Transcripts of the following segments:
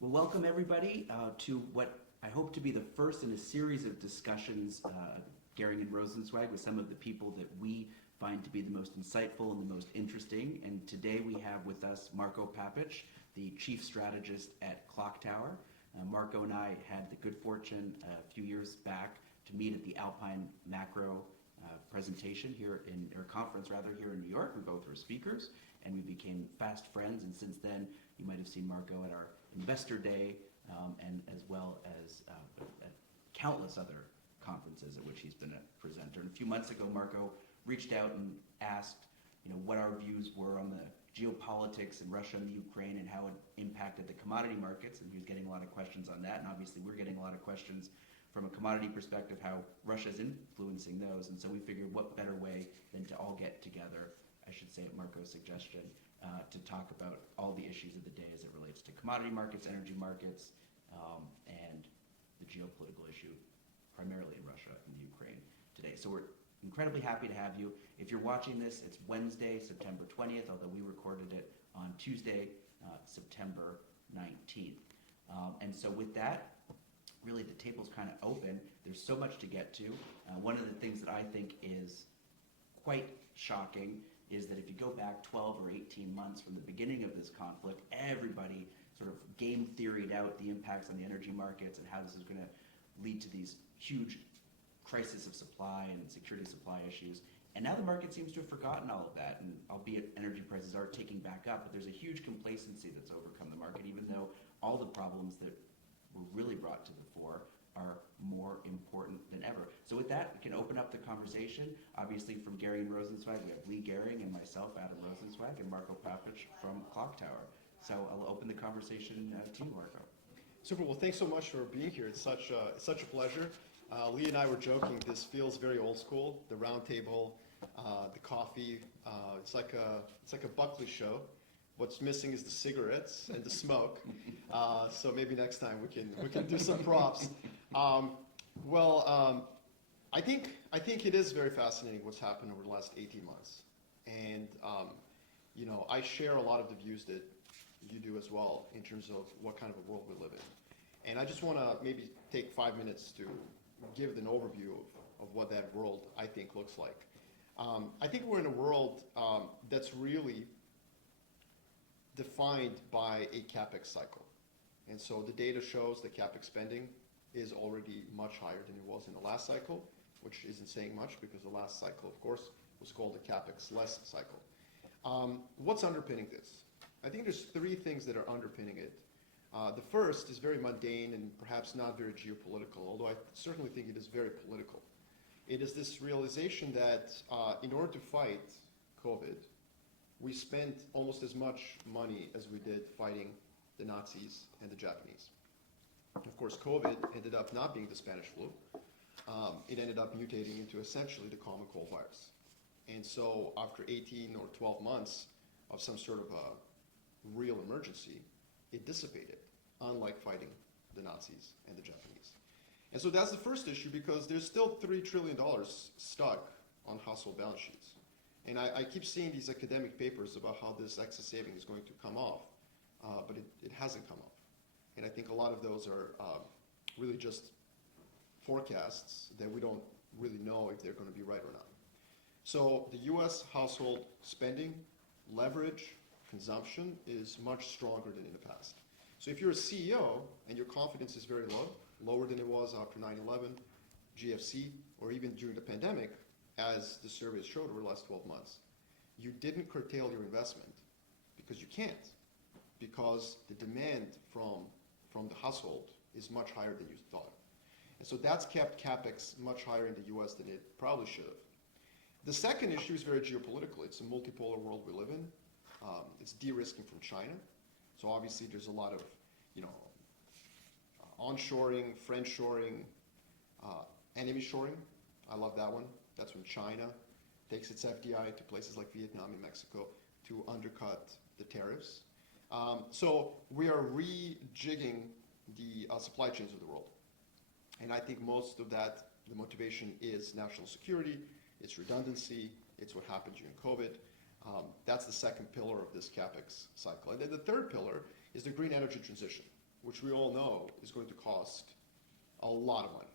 Well, welcome everybody to what I hope to be the first in a series of discussions, Gehring and Rosenzweig, with some of the people that we find to be the most insightful and the most interesting. And today we have with us Marko Papic, the chief strategist at Clock Tower. Marko and I had the good fortune a few years back to meet at the Alpine Macro presentation or conference rather, here in New York. We both were speakers, and we became fast friends. And since then, you might have seen Marko at our Investor Day, and as well as at countless other conferences at which he's been a presenter. And a few months ago, Marko reached out and asked, what our views were on the geopolitics in Russia and the Ukraine and how it impacted the commodity markets. And he was getting a lot of questions on that. And obviously, we're getting a lot of questions from a commodity perspective, how Russia's influencing those. And so we figured, what better way than to all get together, I should say at Marko's suggestion, to talk about all the issues of the day as it relates to commodity markets, energy markets, and the geopolitical issue, primarily in Russia and the Ukraine today. So we're incredibly happy to have you. If you're watching this, it's Wednesday, September 20th, although we recorded it on Tuesday, September 19th. And so with that, really the table's kind of open. There's so much to get to. One of the things that I think is quite shocking is that if you go back 12 or 18 months from the beginning of this conflict, everybody sort of game theoried out the impacts on the energy markets and how this is going to lead to these huge crisis of supply and security supply issues. And now the market seems to have forgotten all of that, and albeit energy prices are ticking back up, but there's a huge complacency that's overcome the market, even though all the problems that were really brought to the fore are more important than ever. So with that, we can open up the conversation. Obviously, from Gehring and Rosenzweig, we have Lee Gehring and myself, Adam Rosenzweig, and Marko Papic from Clock Tower. So I'll open the conversation to you, Marko. Super. Well, thanks so much for being here. It's such a pleasure. Lee and I were joking. This feels very old school. The round table, the coffee. It's like a Buckley show. What's missing is the cigarettes and the smoke. So maybe next time we can do some props. I think it is very fascinating what's happened over the last 18 months, and I share a lot of the views that you do as well in terms of what kind of a world we live in. And I just want to maybe take 5 minutes to give an overview of what that world I think looks like. I think we're in a world that's really defined by a capex cycle. And so the data shows that capex spending is already much higher than it was in the last cycle, which isn't saying much because the last cycle, of course, was called the capex less cycle. What's underpinning this? I think there's three things that are underpinning it. The first is very mundane and perhaps not very geopolitical, although I certainly think it is very political. It is this realization that in order to fight COVID, we spent almost as much money as we did fighting the Nazis and the Japanese. Of course, COVID ended up not being the Spanish flu. It ended up mutating into essentially the common cold virus. And so after 18 or 12 months of some sort of a real emergency, it dissipated, unlike fighting the Nazis and the Japanese. And so that's the first issue, because there's still $3 trillion stuck on household balance sheets. And I keep seeing these academic papers about how this excess saving is going to come off, but it hasn't come off. And I think a lot of those are really just forecasts that we don't really know if they're going to be right or not. So the US household spending, leverage, consumption is much stronger than in the past. So if you're a CEO and your confidence is very low, lower than it was after 9/11, GFC, or even during the pandemic, as the surveys showed over the last 12 months, you didn't curtail your investment because you can't, because the demand from the household is much higher than you thought. And so that's kept capex much higher in the US than it probably should have. The second issue is very geopolitical. It's a multipolar world we live in. It's de-risking from China. So obviously there's a lot of, onshoring, friendshoring, enemy shoring. I love that one. That's when China takes its FDI to places like Vietnam and Mexico to undercut the tariffs. So we are rejigging the supply chains of the world. And I think most of that, the motivation is national security, it's redundancy, it's what happened during COVID. That's the second pillar of this capex cycle. And then the third pillar is the green energy transition. which we all know is going to cost a lot of money.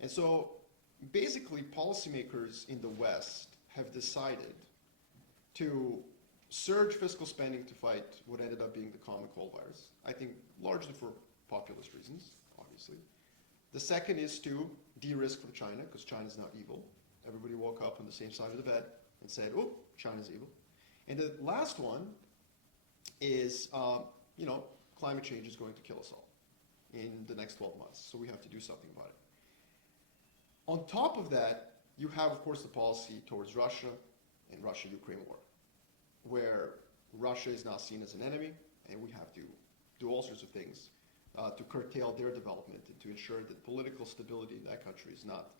And so basically policymakers in the West have decided to surge fiscal spending to fight what ended up being the common cold virus, I think largely for populist reasons, obviously. The second is to de-risk from China, because China's not evil. Everybody woke up on the same side of the bed and said, oh, China's evil. And the last one is, climate change is going to kill us all in the next 12 months, so we have to do something about it. On top of that, you have, of course, the policy towards Russia and Russia-Ukraine war, where Russia is now seen as an enemy, and we have to do all sorts of things to curtail their development and to ensure that political stability in that country is not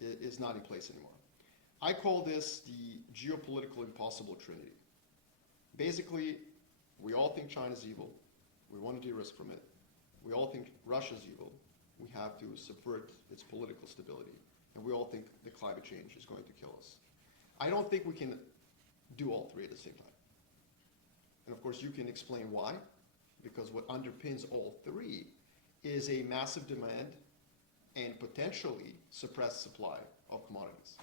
in place anymore. I call this the geopolitical impossible trinity. Basically, we all think China's evil. We want to de-risk from it. We all think Russia's evil. We have to subvert its political stability. And we all think that climate change is going to kill us. I don't think we can do all three at the same time. And of course, you can explain why, because what underpins all three is a massive demand and potentially suppressed supply of commodities.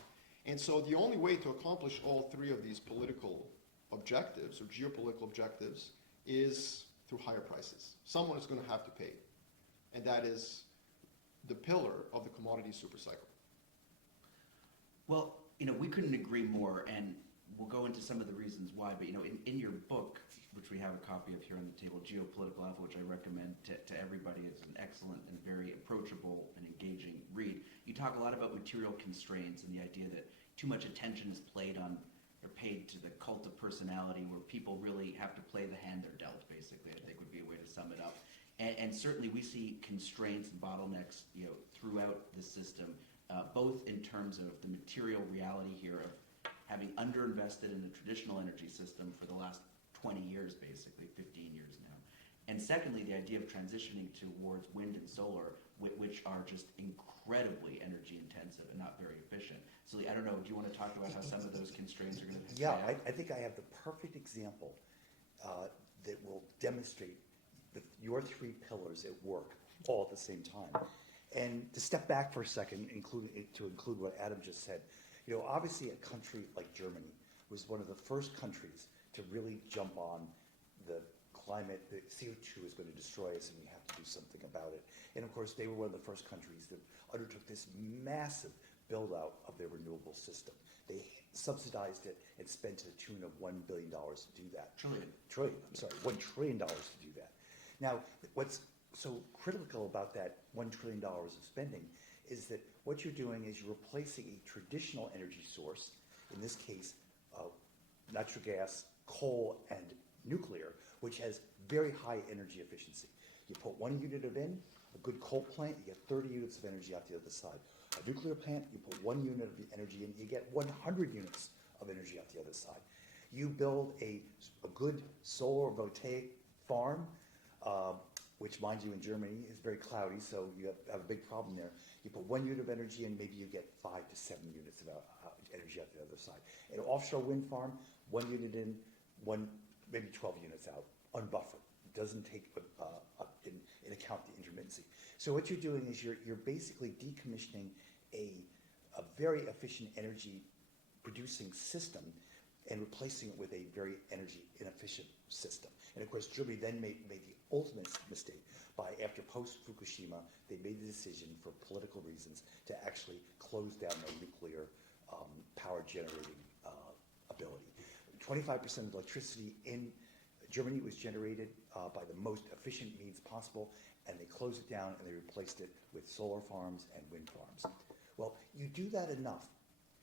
And so the only way to accomplish all three of these political objectives or geopolitical objectives is through higher prices. Someone is going to have to pay. And that is the pillar of the commodity supercycle. Well, we couldn't agree more, and we'll go into some of the reasons why, but in your book, which we have a copy of here on the table, Geopolitical Alpha, which I recommend to everybody, it's an excellent and very approachable and engaging read. You talk a lot about material constraints and the idea that too much attention is paid to the cult of personality, where people really have to play the hand they're dealt, basically, I think would be a way to sum it up. And certainly we see constraints and bottlenecks throughout the system, both in terms of the material reality here of having underinvested in the traditional energy system for the last 20 years, basically, 15 years now. And secondly, the idea of transitioning towards wind and solar, which are just incredibly energy intensive and not very efficient. So I don't know, do you want to talk about how some of those constraints are going to Yeah, I think I have the perfect example that will demonstrate your three pillars at work all at the same time. And to step back for a second, to include what Adam just said, obviously a country like Germany was one of the first countries to really jump on the climate. The CO2 is going to destroy us and we have to do something about it. And of course, they were one of the first countries that undertook this massive build out of their renewable system. They subsidized it and spent to the tune of $1 billion to do that. $1 trillion to do that. Now, what's so critical about that $1 trillion of spending is that what you're doing is you're replacing a traditional energy source, in this case, natural gas, coal, and nuclear, which has very high energy efficiency. You put 1 unit of in, a good coal plant, you get 30 units of energy out the other side. A nuclear plant, you put 1 unit of energy in, you get 100 units of energy out the other side. You build a good solar voltaic farm, which, mind you, in Germany is very cloudy, so you have a big problem there. You put 1 unit of energy in, maybe you get 5 to 7 units of energy out the other side. An offshore wind farm, 1 unit in, maybe 12 units out, unbuffered. It doesn't take in account the intermittency. So what you're doing is you're basically decommissioning a very efficient energy producing system and replacing it with a very energy inefficient system. And of course, Germany then made the ultimate mistake by, after post-Fukushima, they made the decision for political reasons to actually close down their nuclear power generating ability. 25% of electricity in Germany was generated by the most efficient means possible, and they closed it down and they replaced it with solar farms and wind farms. Well, you do that enough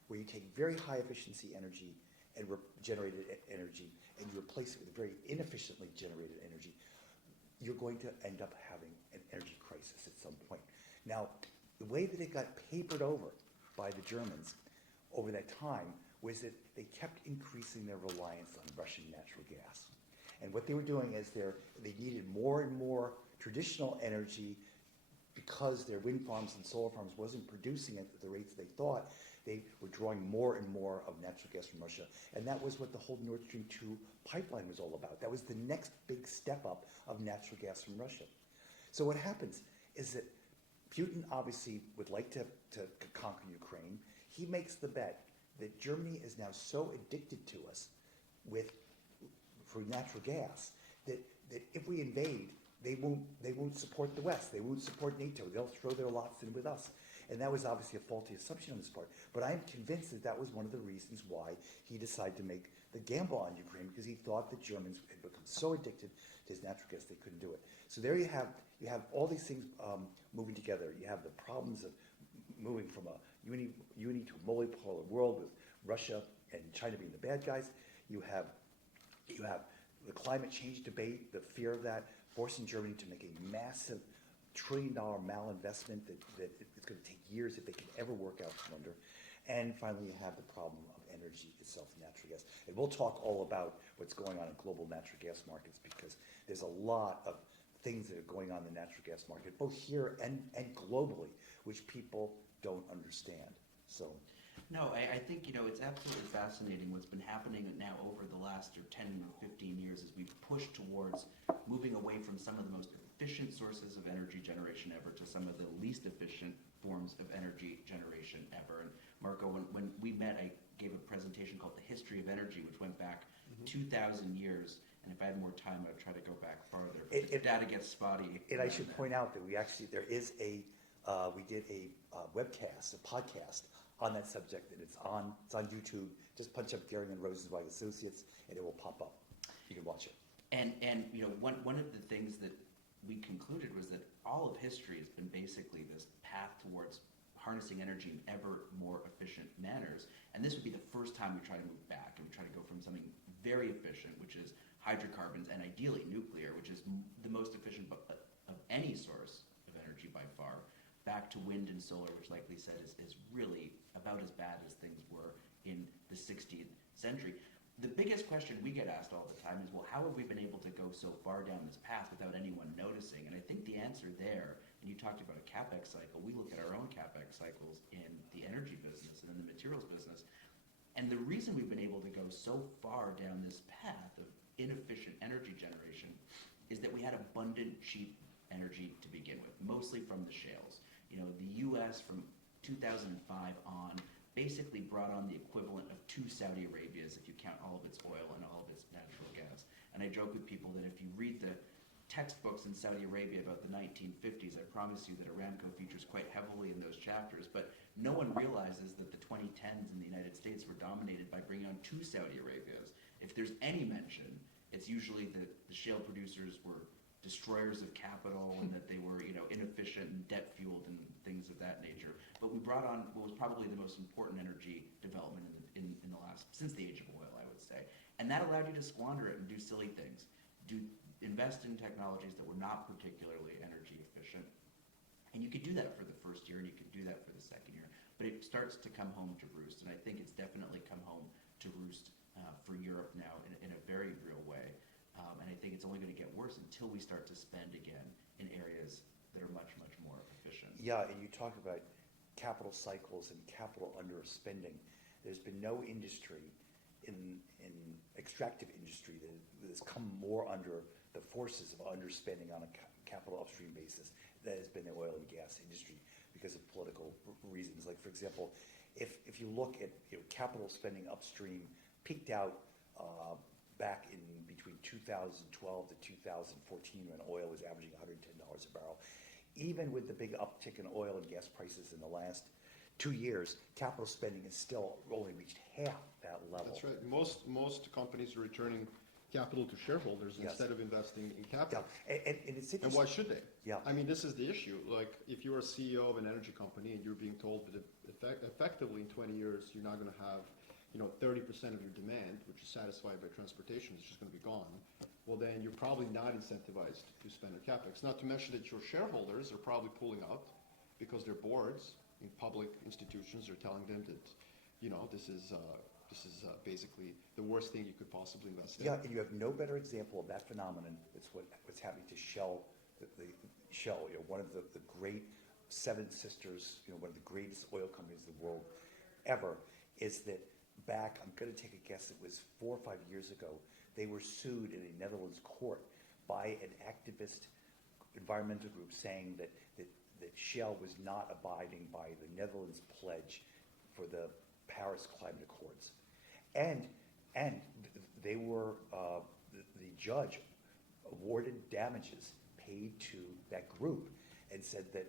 where you take very high efficiency energy and generated energy and you replace it with very inefficiently generated energy, you're going to end up having an energy crisis at some point. Now, the way that it got papered over by the Germans over that time was that they kept increasing their reliance on Russian natural gas. And what they were doing is they needed more and more traditional energy because their wind farms and solar farms wasn't producing it at the rates they thought. They were drawing more and more of natural gas from Russia. And that was what the whole Nord Stream 2 pipeline was all about. That was the next big step up of natural gas from Russia. So what happens is that Putin obviously would like to conquer Ukraine. He makes the bet that Germany is now so addicted to us for natural gas that if we invade, they won't support the West. They won't support NATO. They'll throw their lots in with us. And that was obviously a faulty assumption on his part. But I'm convinced that that was one of the reasons why he decided to make the gamble on Ukraine, because he thought the Germans had become so addicted to his natural gas they couldn't do it. So there you have all these things moving together. You have the problems of moving from a uni to a multipolar world with Russia and China being the bad guys. You have the climate change debate, the fear of that, forcing Germany to make a massive trillion-dollar malinvestment that it's going to take years if they can ever work out from under. And finally, you have the problem of energy itself, natural gas. And we'll talk all about what's going on in global natural gas markets, because there's a lot of things that are going on in the natural gas market, both here and globally, which people don't understand. So. No, I think, it's absolutely fascinating what's been happening now over the last 10 or 15 years as we've pushed towards moving away from some of the most efficient sources of energy generation ever to some of the least efficient forms of energy generation ever. And Marko, when we met, I gave a presentation called The History of Energy, which went back 2,000 years. And if I had more time, I'd try to go back farther. But the data gets spotty. And I should point out that we did a webcast, a podcast on that subject, and it's on YouTube. Just punch up Gehring and Rosenzweig Associates, and it will pop up. You can watch it. And one of the things that we concluded was that all of history has been basically this path towards harnessing energy in ever more efficient manners. And this would be the first time we try to move back and we try to go from something very efficient, which is hydrocarbons, and ideally nuclear, which is the most efficient of any source of energy by far, back to wind and solar, which, like we said, is really about as bad as things were in the 16th century. The biggest question we get asked all the time is, well, how have we been able to go so far down this path without anyone noticing? And I think the answer there, and you talked about a CapEx cycle, we look at our own CapEx cycles in the energy business and in the materials business, and the reason we've been able to go so far down this path of inefficient energy generation is that we had abundant, cheap energy to begin with, mostly from the shales. The U.S. from 2005 on basically brought on the equivalent of 2 Saudi Arabias if you count all of its oil and all of its natural gas. And I joke with people that if you read the textbooks in Saudi Arabia about the 1950s, I promise you that Aramco features quite heavily in those chapters, but no one realizes that the 2010s in the United States were dominated by bringing on 2 Saudi Arabias. If there's any mention, it's usually that the shale producers were destroyers of capital and that they were, inefficient and debt-fueled and things of that nature. But we brought on what was probably the most important energy development in the last, since the age of oil, I would say. And that allowed you to squander it and do silly things, invest in technologies that were not particularly energy efficient. And you could do that for the first year and you could do that for the second year. But it starts to come home to roost. And I think it's definitely come home to roost for Europe now in a very real way. And I think it's only going to get worse until we start to spend again in areas that are much, much more efficient. Yeah, and you talk about capital cycles and capital underspending. There's been no industry in extractive industry that has come more under the forces of underspending on a capital upstream basis that has been the oil and gas industry because of political reasons. Like, for example, if you look at capital spending upstream peaked out back in between 2012 to 2014 when oil was averaging $110 a barrel. Even with the big uptick in oil and gas prices in the last 2 years, capital spending has still only reached half that level. That's right. Most companies are returning capital to shareholders instead of investing in capital. Yeah. And it's interesting. And why should they? Yeah. I mean, this is the issue. Like, if you're a CEO of an energy company and you're being told that effectively in 20 years you're not going to have 30% of your demand, which is satisfied by transportation, is just going to be gone, well then you're probably not incentivized to spend on CapEx. Not to mention that your shareholders are probably pulling out because their boards in public institutions are telling them that, this is basically the worst thing you could possibly invest in. Yeah, and you have no better example of that phenomenon. It's what's happening to Shell, Shell, one of the great seven sisters, one of the greatest oil companies in the world. ever is that back, I'm going to take a guess, it was 4 or 5 years ago, they were sued in a Netherlands court by an activist environmental group saying that Shell was not abiding by the Netherlands pledge for the Paris Climate Accords. And they were, the judge awarded damages paid to that group and said that,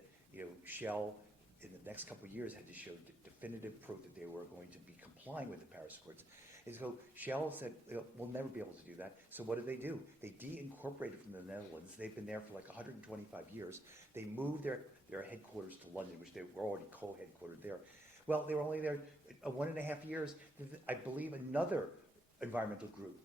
Shell in the next couple of years had to show definitive proof that they were going to be complying with the Paris Accords. And so Shell said, we'll never be able to do that. So what did? They de-incorporated from the Netherlands. They've been there for like 125 years. They moved their headquarters to London, which they were already co-headquartered there. Well, they were only there 1.5 years. I believe another environmental group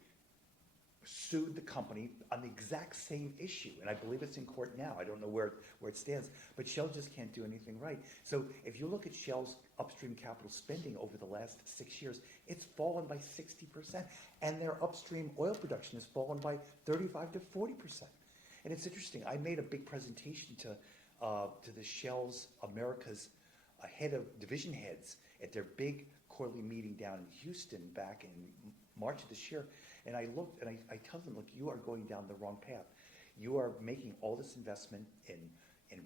sued the company on the exact same issue, and I believe it's in court now. I don't know where it stands, but Shell just can't do anything right. So if you look at Shell's upstream capital spending over the last 6 years, it's fallen by 60%, and their upstream oil production has fallen by 35 to 40%. And it's interesting. I made a big presentation to the Shell's America's head of division heads at their big quarterly meeting down in Houston back in March of this year. And I looked and I tell them, look, you are going down the wrong path. You are making all this investment in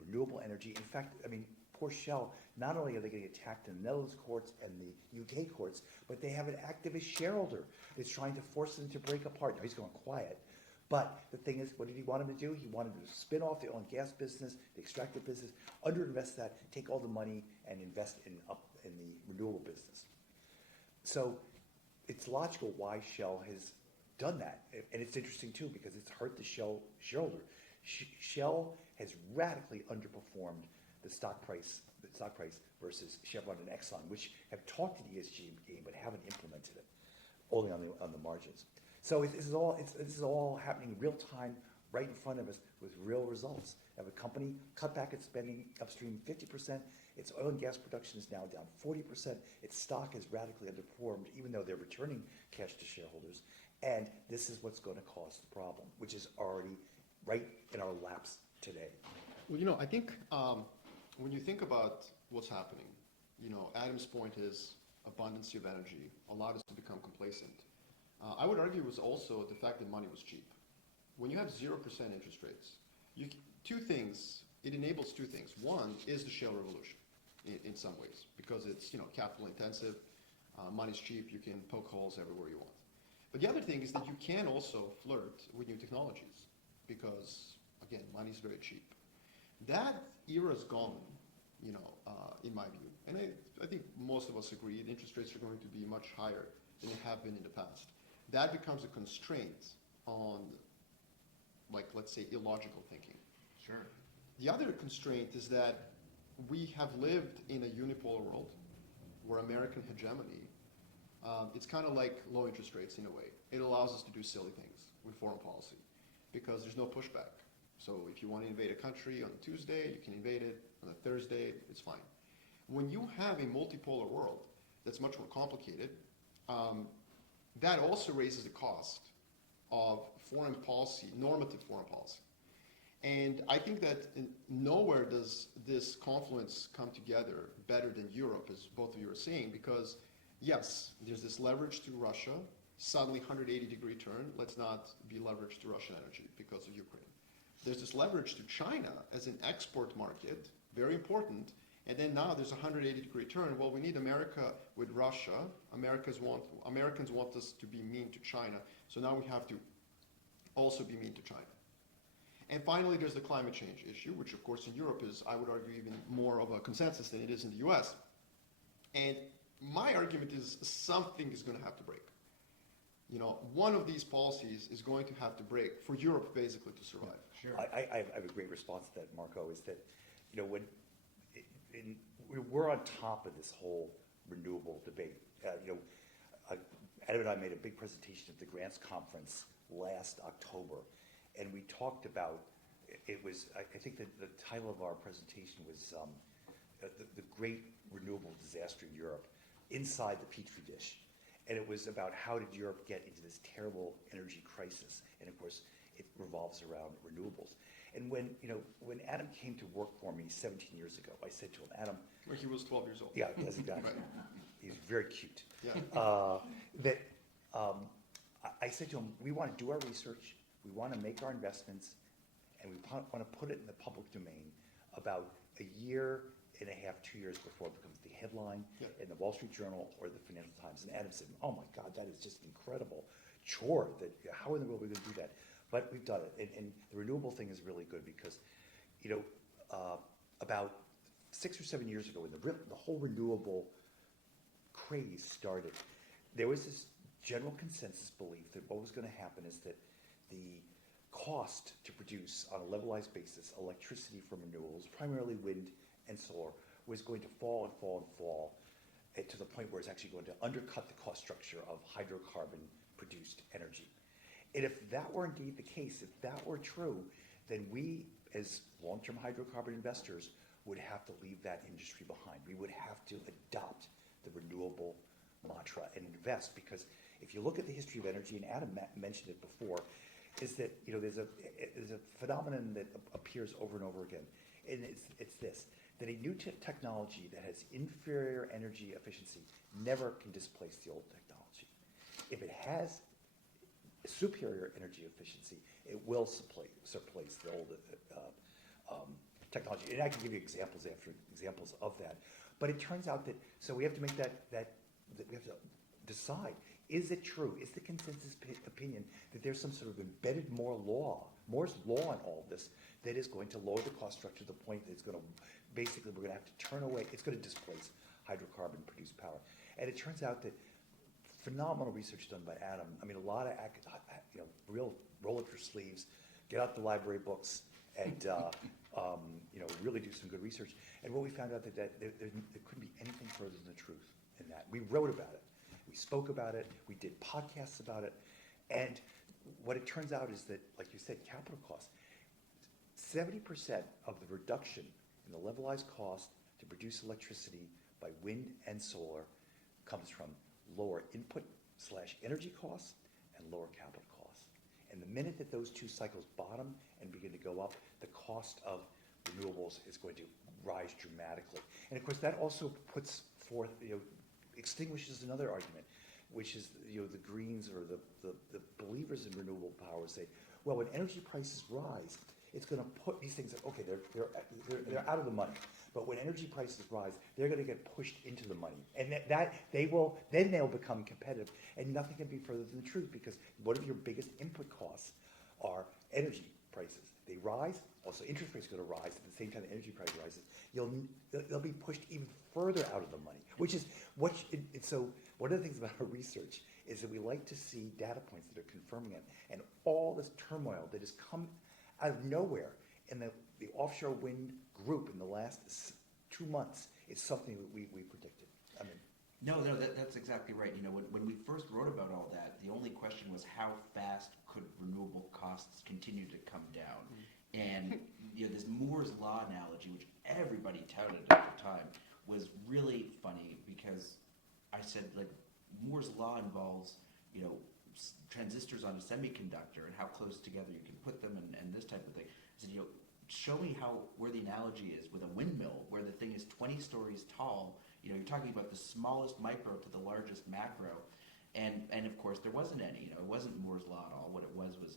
renewable energy. In fact, I mean, poor Shell, not only are they getting attacked in the Netherlands courts and the UK courts, but they have an activist shareholder that's trying to force them to break apart. Now, he's going quiet. But the thing is, what did he want him to do? He wanted to spin off the oil and gas business, the extractive business, underinvest that, take all the money and invest in the renewable business. So it's logical why Shell has done that. And it's interesting too, because it's hurt the Shell shareholder. Shell has radically underperformed the stock price versus Chevron and Exxon, which have talked an ESG game but haven't implemented it, only on the margins. So this is all happening real time, right in front of us, with real results. Have a company cut back its spending upstream 50%. Its oil and gas production is now down 40%. Its stock has radically underperformed, even though they're returning cash to shareholders. And this is what's going to cause the problem, which is already right in our laps today. Well, I think when you think about what's happening, Adam's point is abundance of energy allowed us to become complacent. I would argue it was also the fact that money was cheap. When you have 0% interest rates, it enables two things. One is the shale revolution in some ways, because it's capital intensive, money's cheap, you can poke holes everywhere you want. But the other thing is that you can also flirt with new technologies, because again, money's very cheap. That era's gone, in my view. And I think most of us agree that interest rates are going to be much higher than they have been in the past. That becomes a constraint on, let's say, illogical thinking. Sure. The other constraint is that we have lived in a unipolar world where American hegemony, it's kind of like low interest rates in a way. It allows us to do silly things with foreign policy because there's no pushback. So if you want to invade a country on a Tuesday, you can invade it. On a Thursday, it's fine. When you have a multipolar world that's much more complicated, that also raises the cost of foreign policy, normative foreign policy. And I think that nowhere does this confluence come together better than Europe, as both of you are saying, because yes, there's this leverage to Russia, suddenly 180-degree turn. Let's not be leveraged to Russian energy because of Ukraine. There's this leverage to China as an export market, very important. And then now there's a 180-degree turn. Well, we need America with Russia. Americans want us to be mean to China. So now we have to also be mean to China. And finally, there's the climate change issue, which of course in Europe is, I would argue, even more of a consensus than it is in the US. And my argument is something is going to have to break. One of these policies is going to have to break for Europe basically to survive. Sure. I have a great response to that, Marko, is that, we're on top of this whole renewable debate. Adam and I made a big presentation at the Grants Conference last October, and we talked about, I think that the title of our presentation was the Great Renewable Disaster in Europe, Inside the Petri Dish. And it was about how did Europe get into this terrible energy crisis. And of course, it revolves around renewables. And when Adam came to work for me 17 years ago, I said to him, Adam, When he was 12 years old. yeah, that's exactly. Right. He's very cute. Yeah. That I said to him, we want to do our research, we want to make our investments, and we want to put it in the public domain about a year and a half, 2 years before it becomes the headline Yeah. in the Wall Street Journal or the Financial Times. And Adam said, oh my God, that is just an incredible chore. That how in the world are we going to do that? But we've done it, and the renewable thing is really good because, about 6 or 7 years ago, when the whole renewable craze started, there was this general consensus belief that what was going to happen is that the cost to produce on a levelized basis electricity from renewables, primarily wind and solar, was going to fall and fall and fall to the point where it's actually going to undercut the cost structure of hydrocarbon-produced energy. And if that were indeed the case, if that were true, then we, as long-term hydrocarbon investors, would have to leave that industry behind. We would have to adopt the renewable mantra and invest, because if you look at the history of energy, and Adam mentioned it before, is that there's a phenomenon that appears over and over again, and it's this: that a new technology that has inferior energy efficiency never can displace the old technology. If it has superior energy efficiency, it will surplace the old technology. And I can give you examples after examples of that. But it turns out that, so we have to make that we have to decide, is it true? Is the consensus opinion that there's some sort of embedded Moore's law in all of this that is going to lower the cost structure to the point that it's going to, basically we're going to have to turn away, it's going to displace hydrocarbon-produced power. And it turns out that phenomenal research done by Adam. I mean, a lot of, real roll up your sleeves, get out the library books, and really do some good research. And what we found out that there couldn't be anything further than the truth in that. We wrote about it, we spoke about it, we did podcasts about it, and what it turns out is that, like you said, capital costs, 70% of the reduction in the levelized cost to produce electricity by wind and solar comes from lower input/energy costs and lower capital costs. And the minute that those two cycles bottom and begin to go up, the cost of renewables is going to rise dramatically. And of course, that also puts forth, extinguishes another argument, which is, the Greens or the believers in renewable power say, well, when energy prices rise, it's going to put these things, okay, they're out of the money. But when energy prices rise, they're going to get pushed into the money, and then they'll become competitive. And nothing can be further than the truth, because one of your biggest input costs are energy prices. They rise. Also, interest rates are going to rise at the same time the energy price rises. They'll be pushed even further out of the money. So one of the things about our research is that we like to see data points that are confirming it, and all this turmoil that has come out of nowhere in the offshore wind group in the last 2 months is something that we predicted. I mean, No, that's exactly right. When we first wrote about all that, the only question was how fast could renewable costs continue to come down. And this Moore's law analogy, which everybody touted at the time, was really funny, because I said, like, Moore's law involves transistors on a semiconductor and how close together you can put them and this type of thing. I said, show me where the analogy is with a windmill, where the thing is 20 stories tall. You're talking about the smallest micro to the largest macro, and of course there wasn't any. It wasn't Moore's law at all. What it was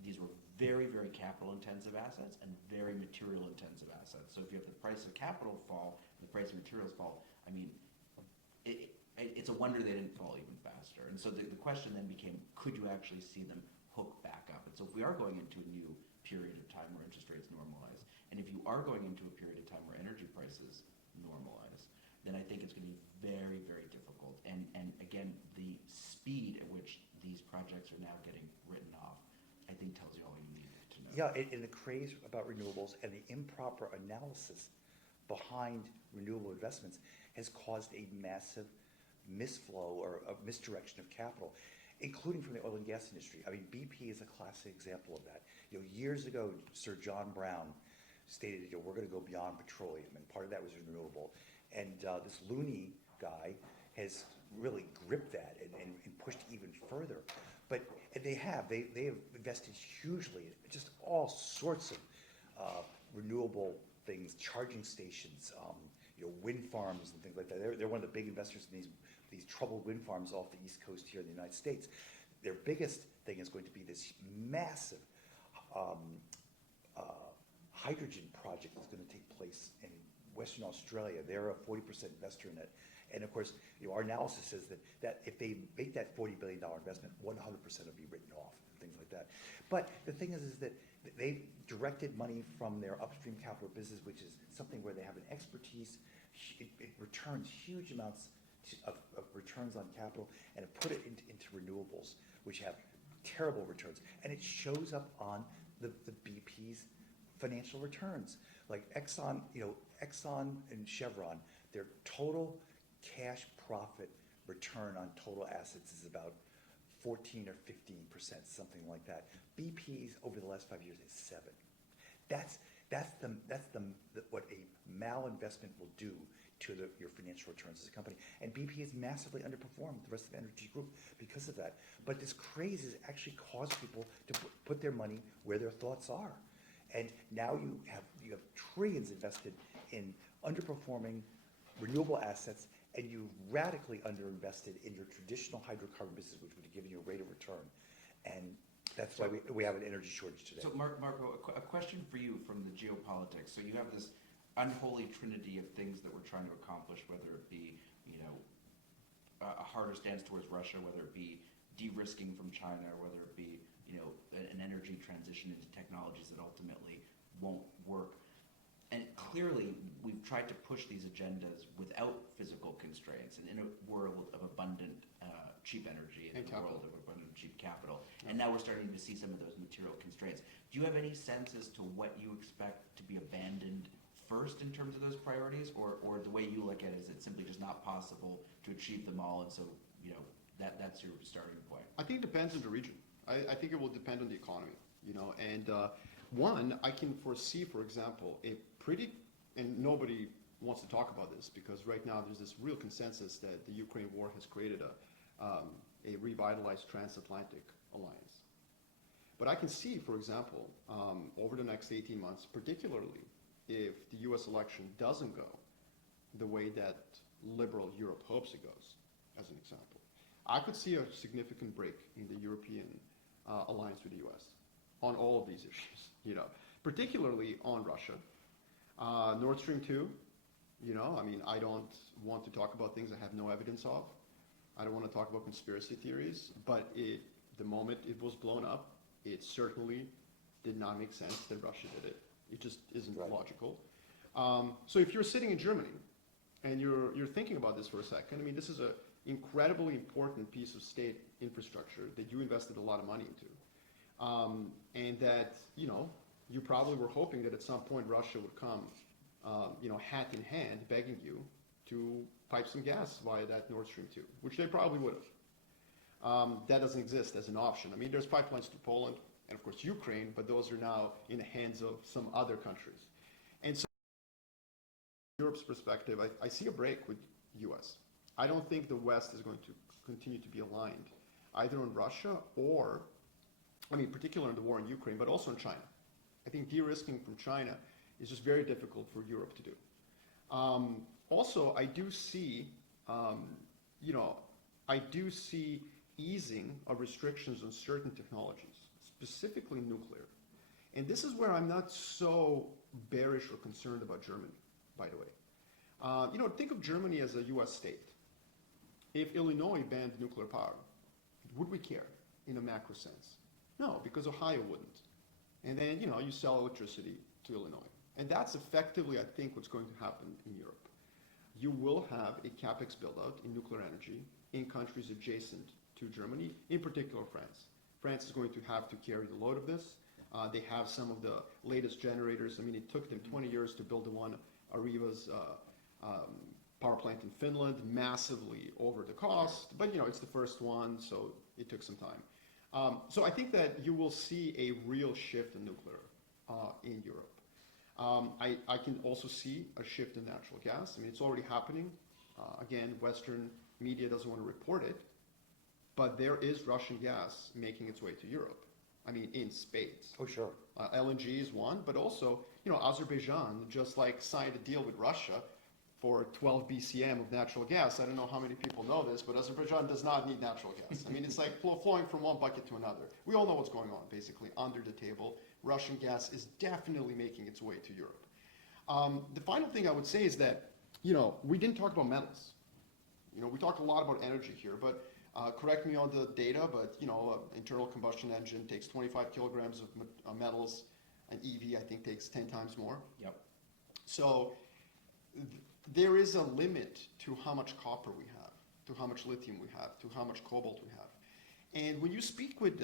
these were very, very capital intensive assets and very material intensive assets. So if you have the price of capital fall and the price of materials fall, I mean, it's a wonder they didn't fall even faster. And so the question then became, could you actually see them hook back up? And so if we are going into a new period of time where interest rates normalize, and if you are going into a period of time where energy prices normalize, then I think it's going to be very, very difficult. And again, the speed at which these projects are now getting written off, I think tells you all you need to know. yeah, and the craze about renewables and the improper analysis behind renewable investments has caused a massive misflow or a misdirection of capital, including from the oil and gas industry. I mean, BP is a classic example of that. Years ago, Sir John Brown stated, we're going to go beyond petroleum, and part of that was renewable. And this Looney guy has really gripped that and pushed even further. But they have invested hugely in just all sorts of renewable things, charging stations, wind farms and things like that. They're one of the big investors in these troubled wind farms off the East Coast here in the United States. Their biggest thing is going to be this massive hydrogen project that's going to take place in Western Australia. They're a 40% investor in it. And of course, our analysis says that if they make that $40 billion investment, 100% will be written off and things like that. But the thing is that they've directed money from their upstream capital business, which is something where they have an expertise. It returns huge amounts of returns on capital, and put it into renewables, which have terrible returns. And it shows up on the BP's financial returns. Like Exxon and Chevron, their total cash profit return on total assets is about 14 or 15%, something like that. BP's over the last 5 years is 7. That's what a malinvestment will do to your financial returns as a company. And BP has massively underperformed the rest of the energy group because of that. But this craze has actually caused people to put their money where their thoughts are. And now you have trillions invested in underperforming renewable assets, and you radically underinvested in your traditional hydrocarbon business, which would have given you a rate of return. And that's why we have an energy shortage today. So Marko, a question for you from the geopolitics. So you have this unholy trinity of things that we're trying to accomplish, whether it be, a harder stance towards Russia, whether it be de-risking from China, or whether it be, an energy transition into technologies that ultimately won't work. And clearly, we've tried to push these agendas without physical constraints, and in a world of abundant cheap energy, and in a world of abundant cheap capital. And now we're starting to see some of those material constraints. Do you have any sense as to what you expect to be abandoned first in terms of those priorities, or the way you look at it is it simply just not possible to achieve them all, and so that's your starting point? I think it depends on the region. I think it will depend on the economy, and one, I can foresee, for example, and nobody wants to talk about this because right now there's this real consensus that the Ukraine war has created a revitalized transatlantic alliance. But I can see, for example, over the next 18 months, particularly if the US election doesn't go the way that liberal Europe hopes it goes, as an example, I could see a significant break in the European alliance with the US on all of these issues, particularly on Russia. Nord Stream 2, I don't want to talk about things I have no evidence of. I don't want to talk about conspiracy theories, but the moment it was blown up, it certainly did not make sense that Russia did it. It just isn't logical. So if you're sitting in Germany and you're thinking about this for a second, this is an incredibly important piece of state infrastructure that you invested a lot of money into. And that, you probably were hoping that at some point Russia would come, hat in hand, begging you to pipe some gas via that Nord Stream 2, which they probably would have. That doesn't exist as an option. There's pipelines to Poland and, of course, Ukraine, but those are now in the hands of some other countries. And so, from Europe's perspective, I see a break with U.S. I don't think the West is going to continue to be aligned either on Russia or, particularly in the war in Ukraine, but also in China. I think de-risking from China is just very difficult for Europe to do. Also, I do see, easing of restrictions on certain technologies, specifically nuclear. And this is where I'm not so bearish or concerned about Germany, by the way. Think of Germany as a U.S. state. If Illinois banned nuclear power, would we care in a macro sense? No, because Ohio wouldn't. And then, you sell electricity to Illinois. And that's effectively, I think, what's going to happen in Europe. You will have a capex build-out in nuclear energy in countries adjacent to Germany, in particular France. France is going to have to carry the load of this. They have some of the latest generators. It took them 20 years to build the one, Arriva's power plant in Finland, massively over the cost. But, it's the first one, so it took some time. So I think that you will see a real shift in nuclear in Europe. I can also see a shift in natural gas. It's already happening. Again, Western media doesn't want to report it, but there is Russian gas making its way to Europe. I mean, in spades. Oh, sure. LNG is one, but also, Azerbaijan just like signed a deal with Russia for 12 BCM of natural gas. I don't know how many people know this, but Azerbaijan does not need natural gas. I mean, it's like flowing from one bucket to another. We all know what's going on, basically, under the table. Russian gas is definitely making its way to Europe. The final thing I would say is that, we didn't talk about metals. We talked a lot about energy here, but correct me on the data, but, internal combustion engine takes 25 kilograms of metals. An EV, I think, takes 10 times more. Yep. So there is a limit to how much copper we have, to how much lithium we have, to how much cobalt we have. And when you speak with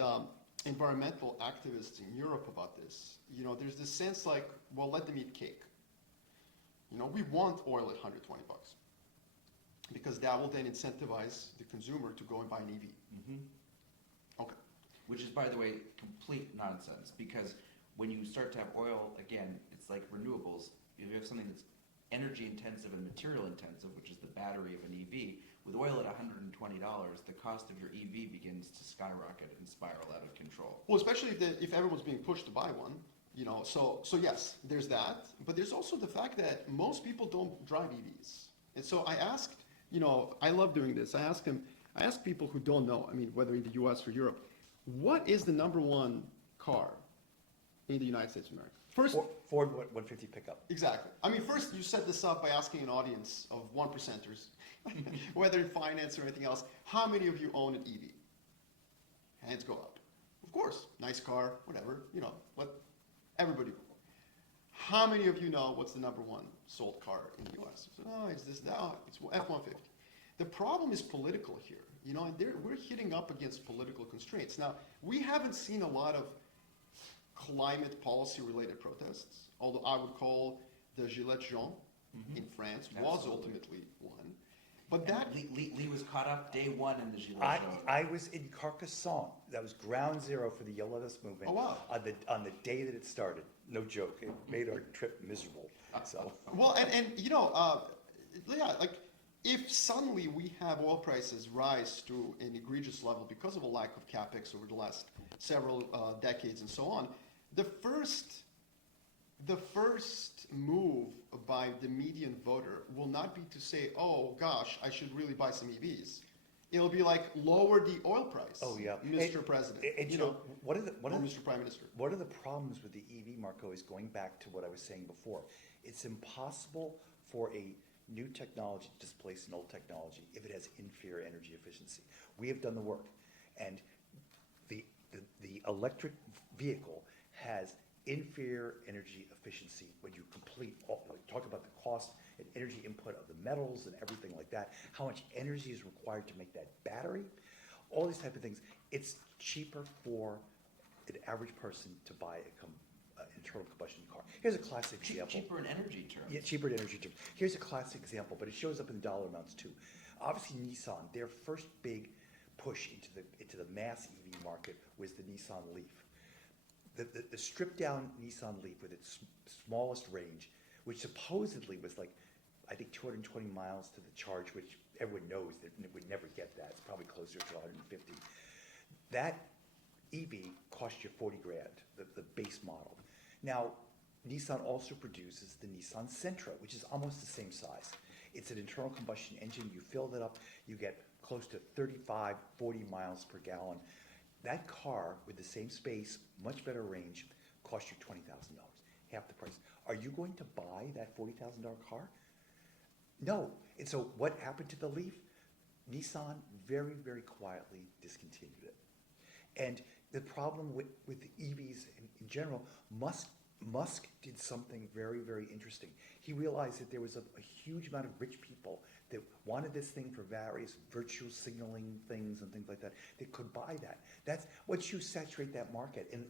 environmental activists in Europe about this, there's this sense like, well, let them eat cake. We want oil at 120 bucks because that will then incentivize the consumer to go and buy an EV. Mm-hmm. Okay. Which is, by the way, complete nonsense, because when you start to have oil, again, it's like renewables. If you have something that's energy intensive and material intensive, which is the battery of an EV, with oil at $120, the cost of your EV begins to skyrocket and spiral out of control. Well, especially if everyone's being pushed to buy one, so yes, there's that, but there's also the fact that most people don't drive EVs. And so I asked, I love doing this. I ask people who don't know, I mean, whether in the US or Europe, what is the number one car in the United States of America? First, Ford 150 pickup. exactly. I mean, first you set this up by asking an audience of 1%ers, whether in finance or anything else, how many of you own an EV? Hands go up. Of course, nice car, whatever, let everybody go. How many of you know what's the number one sold car in the US? So, it's this now, it's F-150. The problem is political here, and we're hitting up against political constraints. Now, we haven't seen a lot of climate policy related protests, although I would call the Gilets jaunes in France was Absolutely. ultimately one. But that Lee was caught up day one in the Gilets jaunes. I was in Carcassonne. That was ground zero for the Yellow Vest movement. Oh, wow. On the day that it started. No joke. It made our trip miserable. So well, like if suddenly we have oil prices rise to an egregious level because of a lack of capex over the last several decades and so on, the first move by the median voter will not be to say, oh gosh, I should really buy some EVs. It'll be like, lower the oil price, oh yeah, Mr. President, Mr. Prime Minister. One of the problems with the EV, Marco, is going back to what I was saying before. It's impossible for a new technology to displace an old technology if it has inferior energy efficiency. We have done the work, and the electric vehicle has inferior energy efficiency when you talk about the cost and energy input of the metals and everything like that, how much energy is required to make that battery, all these type of things. It's cheaper for an average person to buy an internal combustion car. Here's a classic example. Cheaper in energy terms. Yeah, cheaper in energy terms. Here's a classic example, but it shows up in dollar amounts too. Obviously, Nissan, their first big push into the mass EV market was the Nissan Leaf. The stripped down Nissan Leaf with its smallest range, which supposedly was like, I think 220 miles to the charge, which everyone knows that it would never get that. It's probably closer to 150. That EV cost you 40 grand, the base model. Now, Nissan also produces the Nissan Sentra, which is almost the same size. It's an internal combustion engine. You fill it up, you get close to 35, 40 miles per gallon. That car with the same space, much better range, costs you $20,000, half the price. Are you going to buy that $40,000 car? No. And so what happened to the Leaf? Nissan very, very quietly discontinued it. And the problem with the EVs in general, Musk did something very, very interesting. He realized that there was a huge amount of rich people that wanted this thing for various virtual signaling things and things like that. They could buy that. That's once you saturate that market, and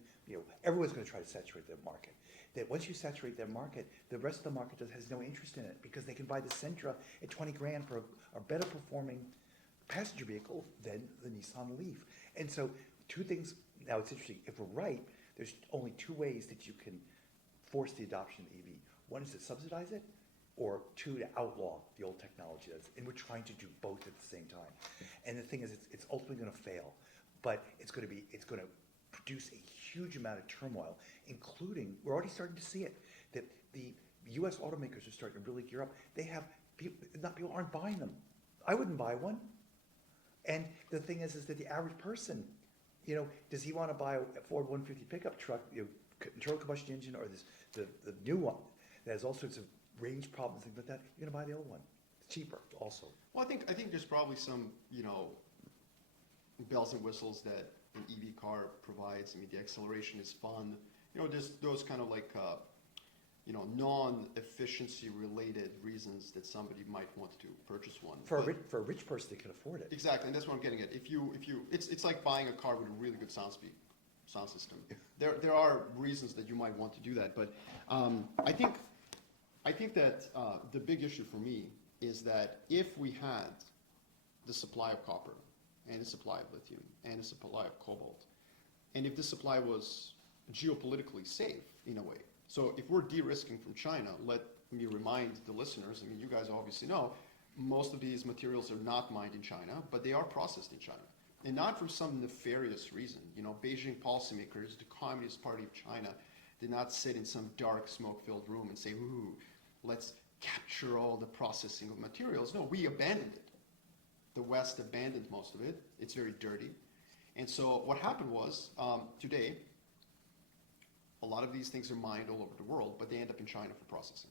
everyone's going to try to saturate that market. That once you saturate that market, the rest of the market has no interest in it because they can buy the Sentra at 20 grand for a better performing passenger vehicle than the Nissan Leaf. And so two things. Now it's interesting. If we're right, there's only two ways that you can force the adoption of EV. One is to subsidize it, or two, to outlaw the old technology. And we're trying to do both at the same time. And the thing is, it's ultimately going to fail, but it's going to produce a huge amount of turmoil, including, we're already starting to see it, that the US automakers are starting to really gear up. They have, people aren't buying them. I wouldn't buy one. And the thing is that the average person, does he want to buy a Ford 150 pickup truck, internal combustion engine, or the new one that has all sorts of range problems, things like that? You're going to buy the old one. It's cheaper also. Well, I think there's probably some, bells and whistles that an EV car provides. I mean, the acceleration is fun. There's those kind of like, non-efficiency related reasons that somebody might want to purchase one. For a rich person, they can afford it. Exactly, and that's what I'm getting at. It's like buying a car with a really good sound system. There are reasons that you might want to do that, but I think that the big issue for me is that if we had the supply of copper and the supply of lithium and the supply of cobalt, and if the supply was geopolitically safe in a way. So if we're de-risking from China, let me remind the listeners, I mean, you guys obviously know, most of these materials are not mined in China, but they are processed in China. And not for some nefarious reason. Beijing policymakers, the Communist Party of China, did not sit in some dark, smoke-filled room and say, ooh, let's capture all the processing of materials. No, we abandoned it. The West abandoned most of it. It's very dirty. And so what happened was, today, a lot of these things are mined all over the world, but they end up in China for processing.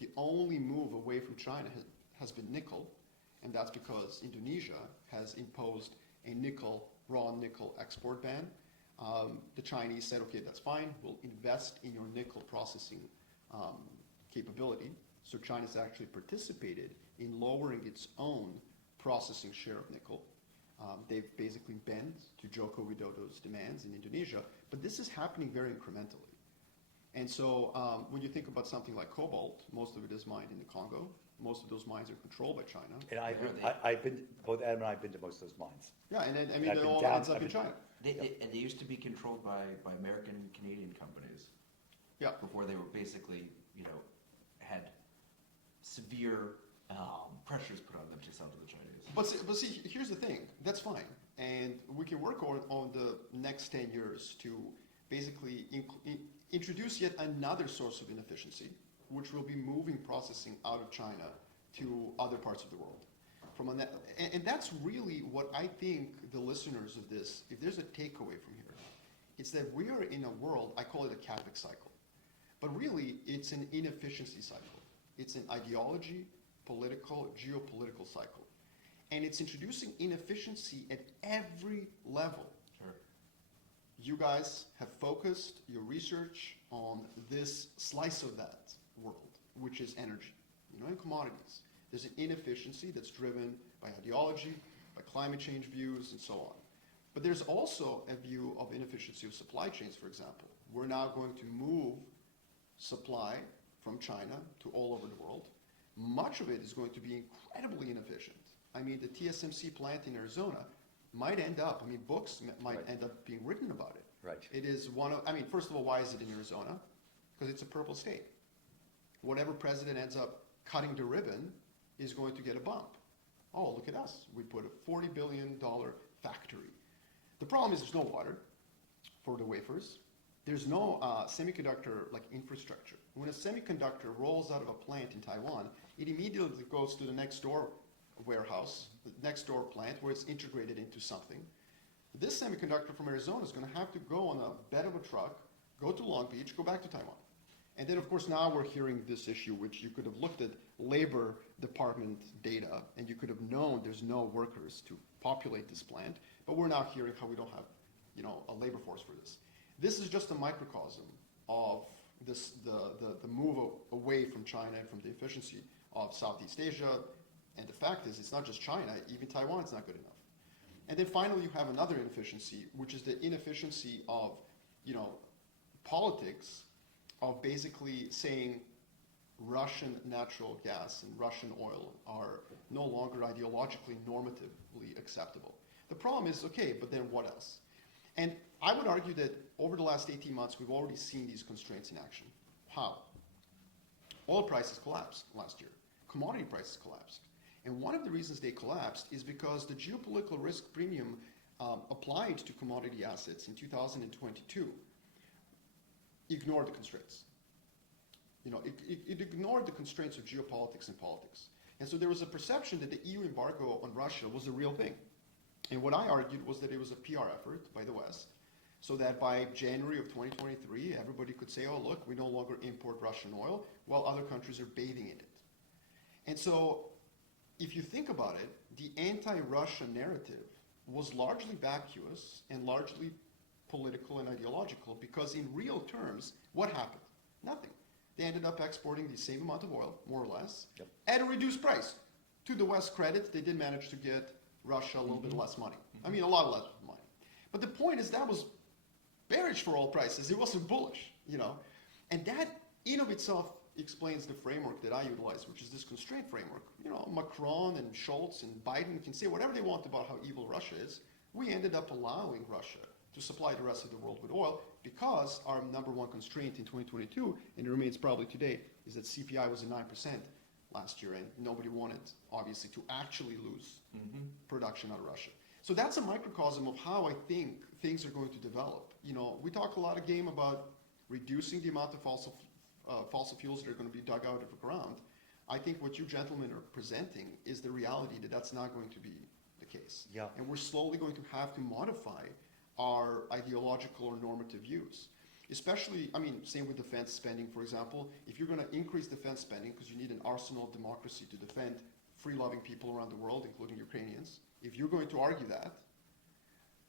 The only move away from China has been nickel, and that's because Indonesia has imposed a raw nickel export ban. The Chinese said, okay, that's fine, we'll invest in your nickel processing capability. So China's actually participated in lowering its own processing share of nickel. They've basically bent to Joko Widodo's demands in Indonesia, but this is happening very incrementally. And so when you think about something like cobalt, most of it is mined in the Congo. Most of those mines are controlled by China. And I've been, both Adam and I have been to most of those mines. Yeah, and then, I've it been all down- ends up I've in been- China. And they used to be controlled by American and Canadian companies. Yeah. Before they were basically, had severe pressures put on them to sell to the Chinese. But see, here's the thing. That's fine. And we can work on the next 10 years to basically introduce yet another source of inefficiency, which will be moving processing out of China to other parts of the world. And that's really what I think the listeners of this, if there's a takeaway from here, it's that we are in a world, I call it a Capic cycle. But really, it's an inefficiency cycle. It's an ideology, political, geopolitical cycle. And it's introducing inefficiency at every level. Sure. You guys have focused your research on this slice of that world, which is energy, and commodities. There's an inefficiency that's driven by ideology, by climate change views, and so on. But there's also a view of inefficiency of supply chains, for example. We're now going to move supply from China to all over the world. Much of it is going to be incredibly inefficient. I mean, the TSMC plant in Arizona might end up, books might Right. end up being written about it. Right. It is first of all, why is it in Arizona? Because it's a purple state. Whatever president ends up cutting the ribbon is going to get a bump. Oh, look at us. We put a $40 billion factory. The problem is there's no water for the wafers. There's no semiconductor infrastructure. When a semiconductor rolls out of a plant in Taiwan, it immediately goes to the next door warehouse, the next door plant, where it's integrated into something. This semiconductor from Arizona is going to have to go on a bed of a truck, go to Long Beach, go back to Taiwan. And then, of course, now we're hearing this issue, which you could have looked at Labor Department data, and you could have known there's no workers to populate this plant. But we're now hearing how we don't have, a labor force for this. This is just a microcosm of this, the move away from China and from the efficiency of Southeast Asia. And the fact is, it's not just China, even Taiwan is not good enough. And then finally, you have another inefficiency, which is the inefficiency of, politics, of basically saying Russian natural gas and Russian oil are no longer ideologically, normatively acceptable. The problem is, okay, but then what else? And I would argue that over the last 18 months, we've already seen these constraints in action. How? Oil prices collapsed last year. Commodity prices collapsed. And one of the reasons they collapsed is because the geopolitical risk premium applied to commodity assets in 2022 ignored the constraints. It ignored the constraints of geopolitics and politics. And so there was a perception that the EU embargo on Russia was a real thing. And what I argued was that it was a PR effort by the West, so that by January of 2023, everybody could say, oh, look, we no longer import Russian oil, while other countries are bathing in it. And so if you think about it, the anti-Russia narrative was largely vacuous and largely political and ideological, because in real terms, what happened? Nothing. They ended up exporting the same amount of oil, more or less, at a reduced price. To the West's credit, they did manage to get Russia a little bit less money. I mean, a lot less money. But the point is that was bearish for oil prices. It wasn't bullish, And that in of itself explains the framework that I utilize, which is this constraint framework. Macron and Scholz and Biden can say whatever they want about how evil Russia is. We ended up allowing Russia to supply the rest of the world with oil because our number one constraint in 2022, and it remains probably today, is that CPI was at 9% last year, and nobody wanted, obviously, to actually lose production out of Russia. So that's a microcosm of how I think things are going to develop. We talk a lot of game about reducing the amount of fossil fuels that are going to be dug out of the ground. I think what you gentlemen are presenting is the reality that that's not going to be the case. Yeah. And we're slowly going to have to modify our ideological or normative views. Especially, same with defense spending, for example. If you're going to increase defense spending because you need an arsenal of democracy to defend free-loving people around the world, including Ukrainians, if you're going to argue that,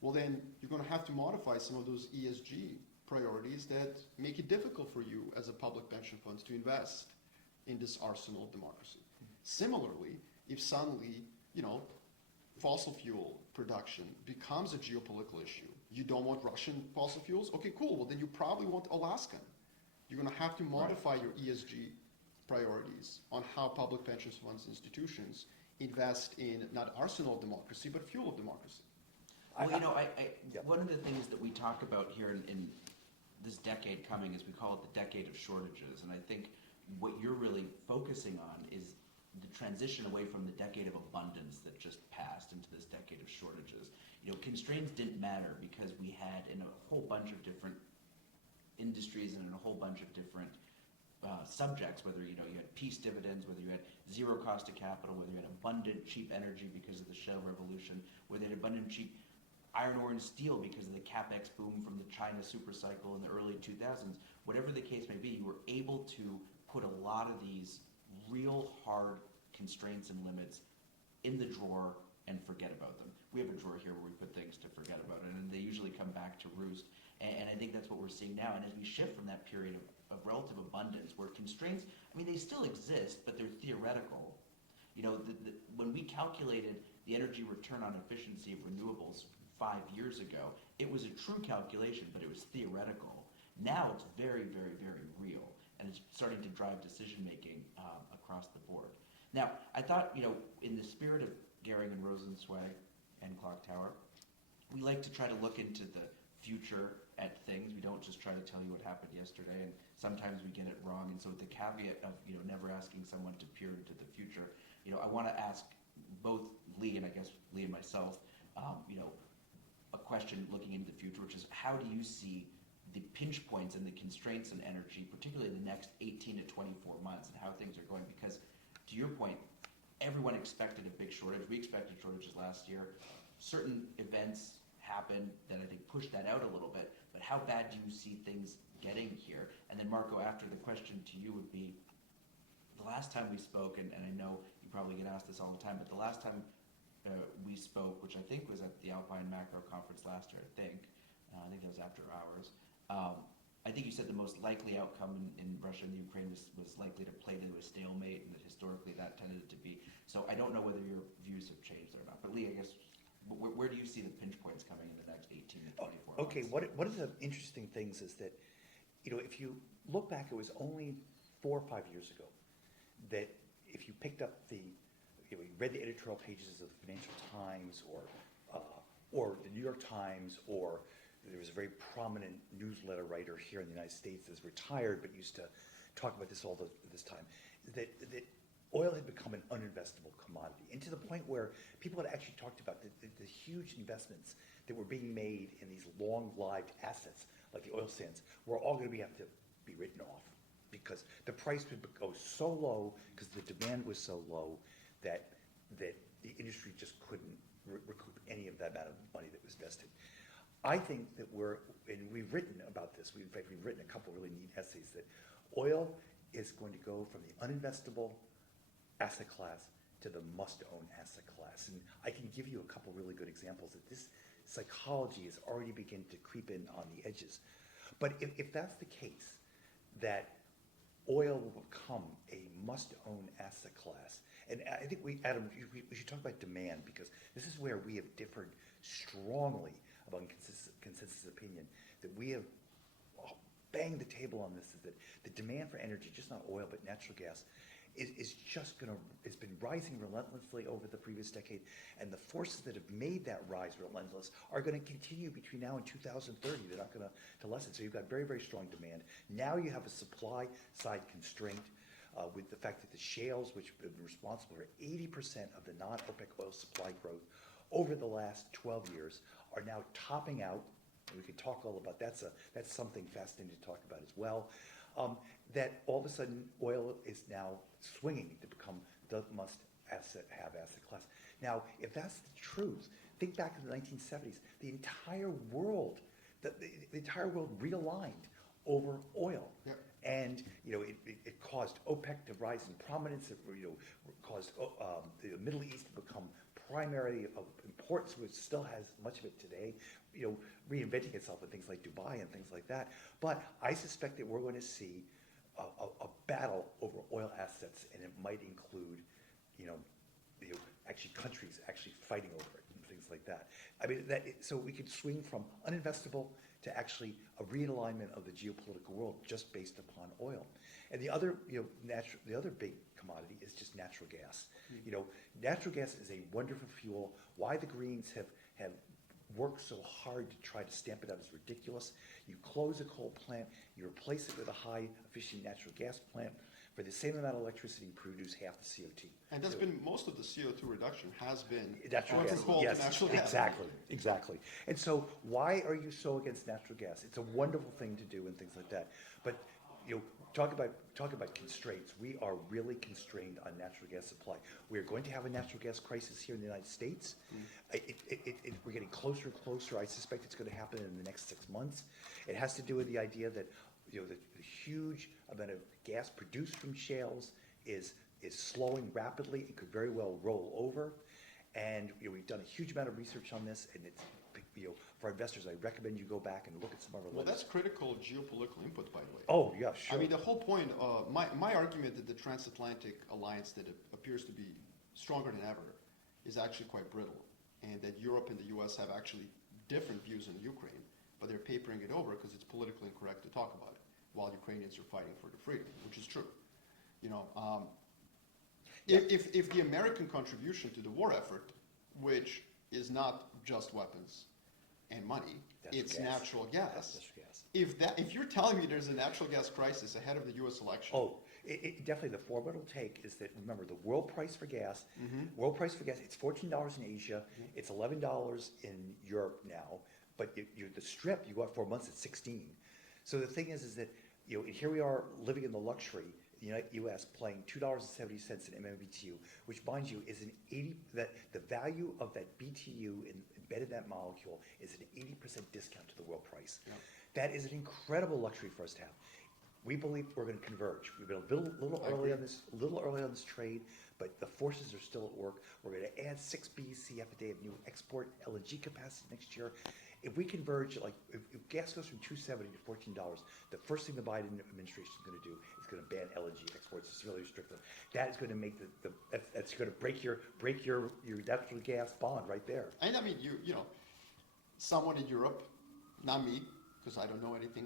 well then you're going to have to modify some of those ESG priorities that make it difficult for you as a public pension fund to invest in this arsenal of democracy. Similarly, if suddenly, fossil fuel production becomes a geopolitical issue, you don't want Russian fossil fuels? Okay, cool. Well, then you probably want Alaskan. You're going to have to modify your ESG priorities on how public pension funds institutions invest in not arsenal of democracy, but fuel of democracy. Well, one of the things that we talk about here in this decade coming is we call it the decade of shortages. And I think what you're really focusing on is the transition away from the decade of abundance that just passed into this decade of shortages. Constraints didn't matter because we had in a whole bunch of different industries and in a whole bunch of different subjects, whether you had peace dividends, whether you had zero cost of capital, whether you had abundant cheap energy because of the shale revolution, whether you had abundant cheap iron ore and steel because of the capex boom from the China super cycle in the early 2000s, whatever the case may be, you were able to put a lot of these real hard constraints and limits in the drawer and forget about them. We have a drawer here where we put things to forget about it, and they usually come back to roost. And I think that's what we're seeing now. And as we shift from that period of relative abundance, where constraints, they still exist, but they're theoretical. When we calculated the energy return on efficiency of renewables 5 years ago, it was a true calculation, but it was theoretical. Now it's very, very, very real, and it's starting to drive decision-making across the board. Now, I thought, in the spirit of Gehring and Rosenzweig and Clock Tower, we like to try to look into the future at things. We don't just try to tell you what happened yesterday, and sometimes we get it wrong. And so with the caveat of, never asking someone to peer into the future, I want to ask both Lee and I guess Lee and myself, a question looking into the future, which is how do you see the pinch points and the constraints in energy, particularly in the next 18 to 24 months, and how things are going? Because to your point, everyone expected a big shortage. We expected shortages last year. Certain events happened that I think pushed that out a little bit, but how bad do you see things getting here? And then Marko, after the question to you would be, the last time we spoke, and I know you probably get asked this all the time, but the last time we spoke, which I think was at the Alpine Macro Conference last year, I think that was after hours, I think you said the most likely outcome in Russia and the Ukraine was likely to play to a stalemate, and that historically that tended to be. So I don't know whether your views have changed or not. But Lee, I guess, where do you see the pinch points coming in the next 18 to 24 months? Okay, one of the interesting things is that, if you look back, it was only 4 or 5 years ago that if you picked up you read the editorial pages of the Financial Times or the New York Times, or there was a very prominent newsletter writer here in the United States that's retired but used to talk about this all this time, that oil had become an uninvestable commodity, and to the point where people had actually talked about the huge investments that were being made in these long-lived assets, like the oil sands, were all going to have to be written off because the price would go so low because the demand was so low that the industry just couldn't recoup any of that amount of money that was vested. I think that we've written about this, in fact, we've written a couple really neat essays that oil is going to go from the uninvestable asset class to the must-own asset class. And I can give you a couple really good examples that this psychology is already beginning to creep in on the edges. But if that's the case, that oil will become a must-own asset class, and I think Adam, we should talk about demand, because this is where we have differed strongly about consensus opinion, that we have banged the table on this, is that the demand for energy, just not oil, but natural gas, has been rising relentlessly over the previous decade, and the forces that have made that rise relentless are going to continue between now and 2030. They're not going to lessen. So you've got very, very strong demand. Now you have a supply side constraint with the fact that the shales, which have been responsible for 80% of the non-OPEC oil supply growth over the last 12 years, are now topping out. And we can talk all about that's something fascinating to talk about as well. That all of a sudden oil is now swinging to become the asset class. Now, if that's the truth, think back to the 1970s. The entire world realigned over oil. Yep. And it caused OPEC to rise in prominence. It caused the Middle East to become primarily of importance, which still has much of it today, reinventing itself in things like Dubai and things like that. But I suspect that we're going to see a battle over oil assets, and it might include, actually countries actually fighting over it and things like that. I mean, so we could swing from uninvestable to actually a realignment of the geopolitical world just based upon oil. And the other, the other big commodity is just natural gas. Mm-hmm. Natural gas is a wonderful fuel. Why the Greens have worked so hard to try to stamp it out is ridiculous. You close a coal plant, you replace it with a high efficient natural gas plant. For the same amount of electricity, you produce half the CO2. And that's been most of the CO2 reduction has been natural gas. Coal yes, to natural gas. Exactly. And so why are you so against natural gas? It's a wonderful thing to do and things like that. But talk about constraints. We are really constrained on natural gas supply. We are going to have a natural gas crisis here in the United States. We're getting closer and closer. I suspect it's going to happen in the next 6 months. It has to do with the idea that the huge amount of gas produced from shales is slowing rapidly. It could very well roll over. And we've done a huge amount of research on this, and it's for investors, I recommend you go back and look at some of our Well, that's critical geopolitical input, by the way. Oh, yeah, sure. I mean, the whole point, my argument that the transatlantic alliance that appears to be stronger than ever is actually quite brittle, and that Europe and the US have actually different views on Ukraine, but they're papering it over because it's politically incorrect to talk about it, while Ukrainians are fighting for their freedom, which is true. If the American contribution to the war effort, which is not just weapons and money, it's natural gas. If you're telling me there's a natural gas crisis ahead of the U.S. election, definitely the forward it'll take is that, remember, the world price for gas. It's $14 in Asia. Mm-hmm. It's $11 in Europe now. But the strip, you go out 4 months at 16. So the thing is that here we are living in the luxury. The U.S. paying $2.70 in MMBTU, which, mind you, is that the value of that BTU embedded in that molecule is an 80% discount to the world price. Yep. That is an incredible luxury for us to have. We believe we're going to converge. We've been a little early on this trade, but the forces are still at work. We're going to add 6 BCF a day of new export LNG capacity next year. If we converge, if gas goes from $2.70 to $14, the first thing the Biden administration is going to do is going to ban LNG exports. It's really restrictive. That is going to make that's going to break your natural gas bond right there. And I mean, someone in Europe, not me, because I don't know anything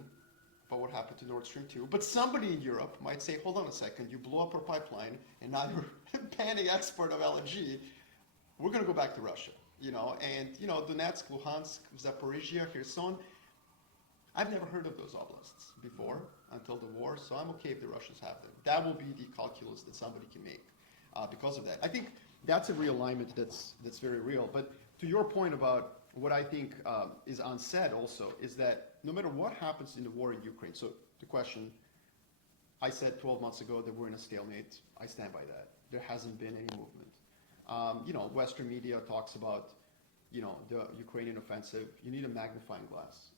about what happened to Nord Stream 2, but somebody in Europe might say, hold on a second, you blew up our pipeline, and now you're banning export of LNG. We're going to go back to Russia. Donetsk, Luhansk, Zaporizhia, Kherson. I've never heard of those oblasts before until the war, so I'm okay if the Russians have them. That will be the calculus that somebody can make because of that. I think that's a realignment that's very real. But to your point about what I think is unsaid also is that no matter what happens in the war in Ukraine, so the question, I said 12 months ago that we're in a stalemate. I stand by that. There hasn't been any movement. Western media talks about, the Ukrainian offensive. You need a magnifying glass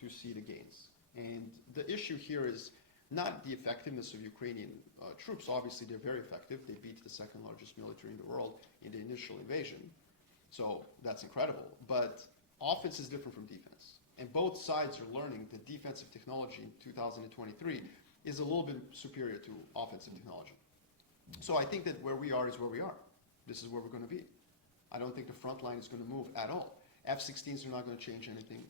to see the gains. And the issue here is not the effectiveness of Ukrainian troops. Obviously, they're very effective. They beat the second largest military in the world in the initial invasion. So that's incredible. But offense is different from defense. And both sides are learning that defensive technology in 2023 is a little bit superior to offensive technology. So I think that where we are is where we are. This is where we're going to be. I don't think the front line is going to move at all. F-16s are not going to change anything.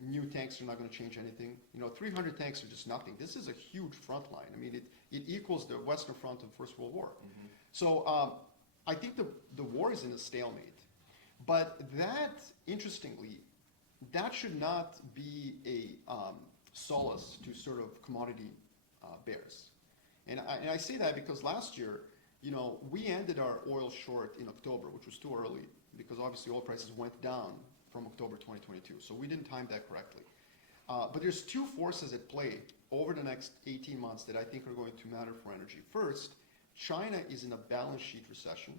New tanks are not going to change anything. 300 tanks are just nothing. This is a huge front line. I mean, it equals the Western Front of the First World War. Mm-hmm. So I think the war is in a stalemate. But that, interestingly, that should not be a solace to sort of commodity bears. And I say that because last year, we ended our oil short in October, which was too early because obviously oil prices went down from October 2022. So we didn't time that correctly. But there's two forces at play over the next 18 months that I think are going to matter for energy. First, China is in a balance sheet recession.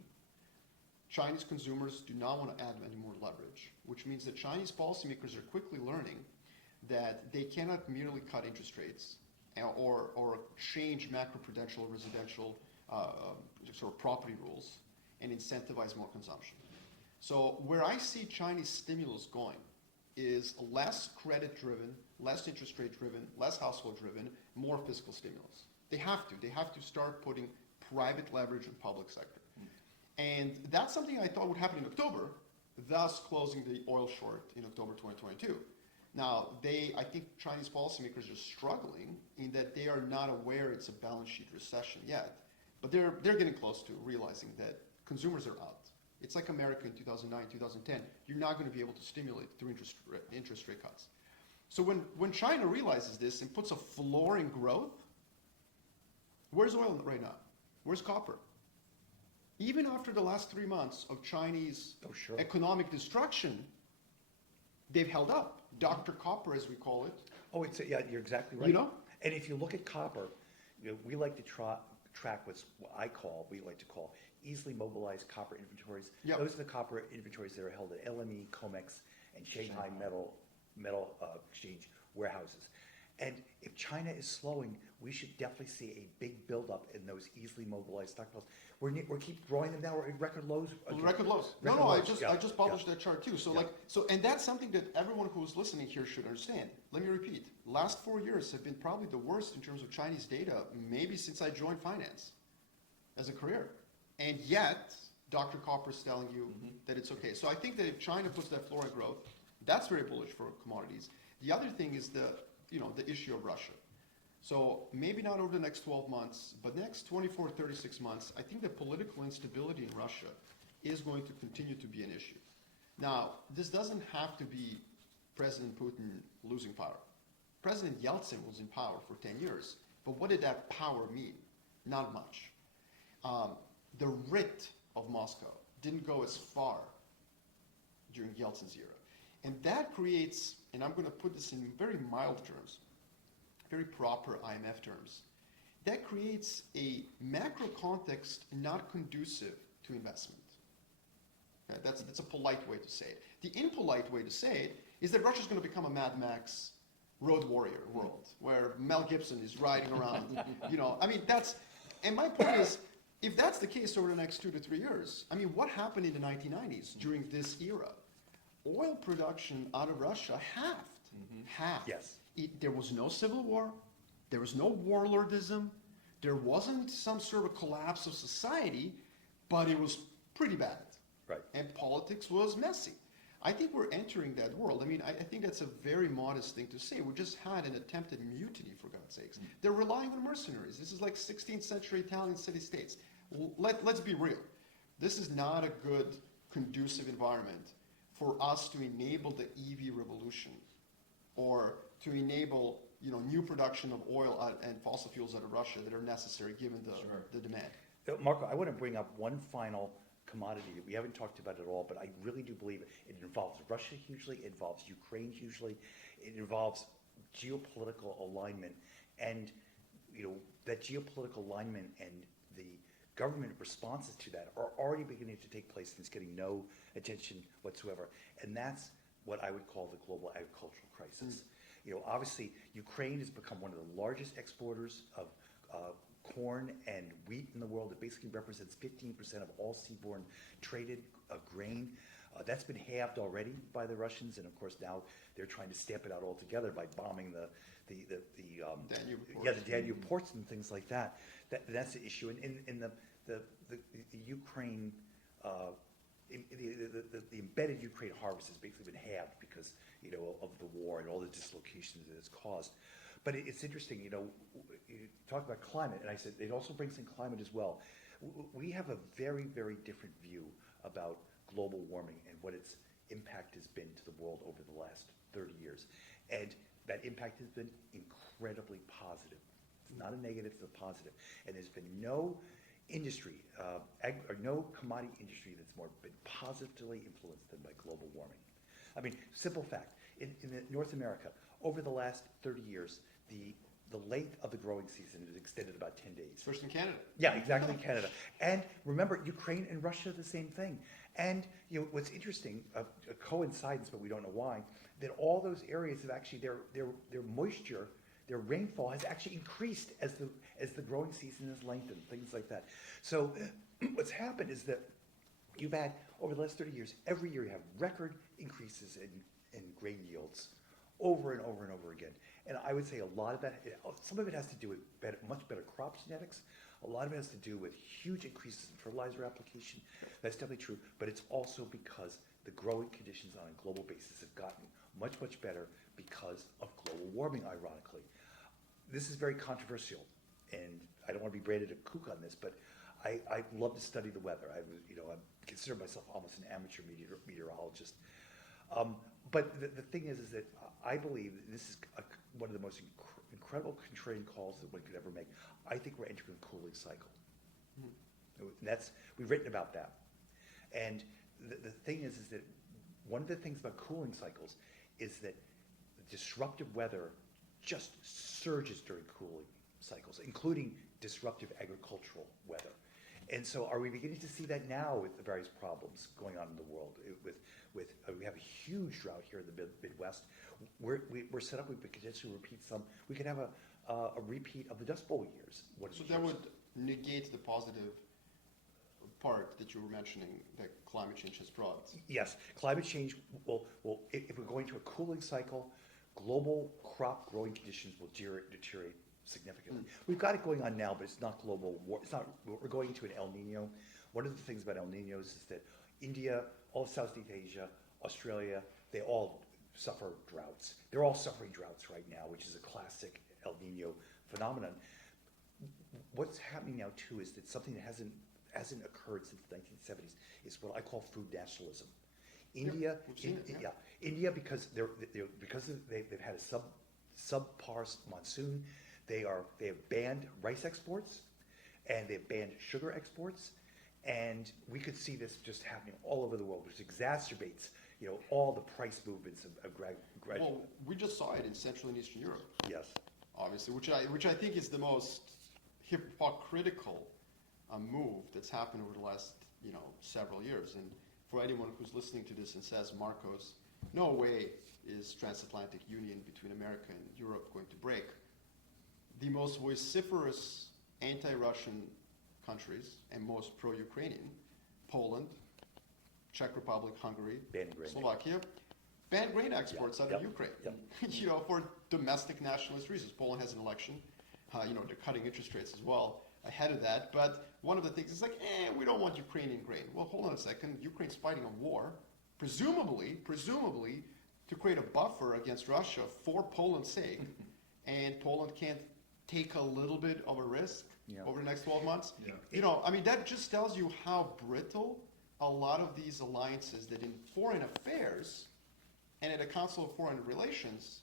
Chinese consumers do not want to add any more leverage, which means that Chinese policymakers are quickly learning that they cannot merely cut interest rates or change macroprudential residential sort of property rules and incentivize more consumption. So where I see Chinese stimulus going is less credit-driven, less interest rate-driven, less household-driven, more fiscal stimulus. They have to start putting private leverage in public sector. And that's something I thought would happen in October, thus closing the oil short in October 2022. Now, I think Chinese policymakers are struggling in that they are not aware it's a balance sheet recession yet, but they're getting close to realizing that consumers are out. It's like America in 2009, 2010. You're not going to be able to stimulate through interest rate cuts. So when China realizes this and puts a floor in growth, where's oil right now? Where's copper? Even after the last 3 months of Chinese economic destruction, they've held up. Dr. Copper, as we call it. You're exactly right. And if you look at copper, we like to track what we like to call easily mobilized copper inventories. Yep. Those are the copper inventories that are held at LME, COMEX, and Shanghai Metal Exchange warehouses. And if China is slowing, we should definitely see a big buildup in those easily mobilized stockpiles. We keep drawing them down. We're at record lows. Again. Record lows. I just published that chart too. So and that's something that everyone who's listening here should understand. Let me repeat. Last 4 years have been probably the worst in terms of Chinese data, maybe since I joined finance as a career. And yet, Dr. Copper is telling you that it's okay. So I think that if China puts that floor in growth, that's very bullish for commodities. The other thing is the issue of Russia. So maybe not over the next 12 months, but next 24, 36 months, I think the political instability in Russia is going to continue to be an issue. Now, this doesn't have to be President Putin losing power. President Yeltsin was in power for 10 years, but what did that power mean? Not much. The writ of Moscow didn't go as far during Yeltsin's era. And that creates, and I'm going to put this in very mild terms, very proper IMF terms, that creates a macro context not conducive to investment. Okay, that's a polite way to say it. The impolite way to say it is that Russia's going to become a Mad Max road warrior world where Mel Gibson is riding around. And my point is, if that's the case over the next 2 to 3 years, what happened in the 1990s during this era? Oil production out of Russia halved. Yes. There was no civil war. There was no warlordism. There wasn't some sort of collapse of society, but it was pretty bad. Right. And politics was messy. I think we're entering that world. I think that's a very modest thing to say. We just had an attempted mutiny, for God's sakes. They're relying on mercenaries. This is like 16th century Italian city-states. Let's be real. This is not a good, conducive environment for us to enable the EV revolution or to enable new production of oil and fossil fuels out of Russia that are necessary given the demand. Marko, I want to bring up one final commodity that we haven't talked about at all, but I really do believe it involves Russia hugely, it involves Ukraine hugely, it involves geopolitical alignment, and that geopolitical alignment and the government responses to that are already beginning to take place, and it's getting no attention whatsoever. And that's what I would call the global agricultural crisis. Obviously, Ukraine has become one of the largest exporters of corn and wheat in the world. It basically represents 15% of all seaborne traded grain. That's been halved already by the Russians, and of course now they're trying to stamp it out altogether by bombing the Danube ports and things like that. That's the issue. And in the Ukraine, the embedded Ukraine harvest has basically been halved because of the war and all the dislocations that it's caused. But it's interesting, you talk about climate, and I said it also brings in climate as well. We have a very, very different view about global warming and what its impact has been to the world over the last 30 years. And that impact has been incredibly positive. It's not a negative, it's a positive. And there's been no industry, or no commodity industry that's more been positively influenced than by global warming. I mean, simple fact, in North America, over the last 30 years, the length of the growing season is extended about 10 days. First in Canada. Yeah, exactly, in Canada. And remember, Ukraine and Russia, the same thing. And what's interesting, coincides, but we don't know why, that all those areas have actually, their moisture, their rainfall has actually increased as the growing season has lengthened, things like that. So what's happened is that you've had, over the last 30 years, every year you have record increases in grain yields over and over and over again. And I would say a lot of that, some of it has to do with much better crop genetics. A lot of it has to do with huge increases in fertilizer application. That's definitely true, but it's also because the growing conditions on a global basis have gotten much, much better because of global warming, ironically. This is very controversial, and I don't want to be branded a kook on this, but I love to study the weather. I consider myself almost an amateur meteorologist. But the thing is that I believe that this is one of the most incredible contrarian calls that one could ever make. I think we're entering a cooling cycle. And we've written about that. And the thing is that one of the things about cooling cycles is that disruptive weather just surges during cooling cycles, including disruptive agricultural weather. And so are we beginning to see that now with the various problems going on in the world? We have a huge drought here in the Midwest. We're set up, we could potentially repeat we could have a repeat of the Dust Bowl years. So that would negate the positive part that you were mentioning that climate change has brought. Yes, climate change if we're going to a cooling cycle, global crop growing conditions will deteriorate significantly. We've got it going on now, but it's not global war. We're going into an El Nino. One of the things about El Ninos is that India, all of Southeast Asia, Australia, they all suffer droughts. They're all suffering droughts right now, which is a classic El Nino phenomenon. What's happening now too is that something that hasn't occurred since the 1970s is what I call food nationalism. India, India, because they've had a subpar monsoon. They have banned rice exports, and they've banned sugar exports, and we could see this just happening all over the world, which exacerbates all the price movements of gradual. Well, we just saw it in Central and Eastern Europe. Yes, obviously, which I think is the most hypocritical move that's happened over the last several years. And for anyone who's listening to this and says, Marcos, no way is transatlantic union between America and Europe going to break. The most vociferous anti-Russian countries and most pro-Ukrainian, Poland, Czech Republic, Hungary, Slovakia, banned grain exports out of Ukraine. For domestic nationalist reasons. Poland has an election. They're cutting interest rates as well ahead of that. But one of the things is we don't want Ukrainian grain. Well, hold on a second. Ukraine's fighting a war, presumably to create a buffer against Russia for Poland's sake. And Poland can't take a little bit of a risk over the next 12 months. That just tells you how brittle a lot of these alliances that in foreign affairs and at a Council of Foreign Relations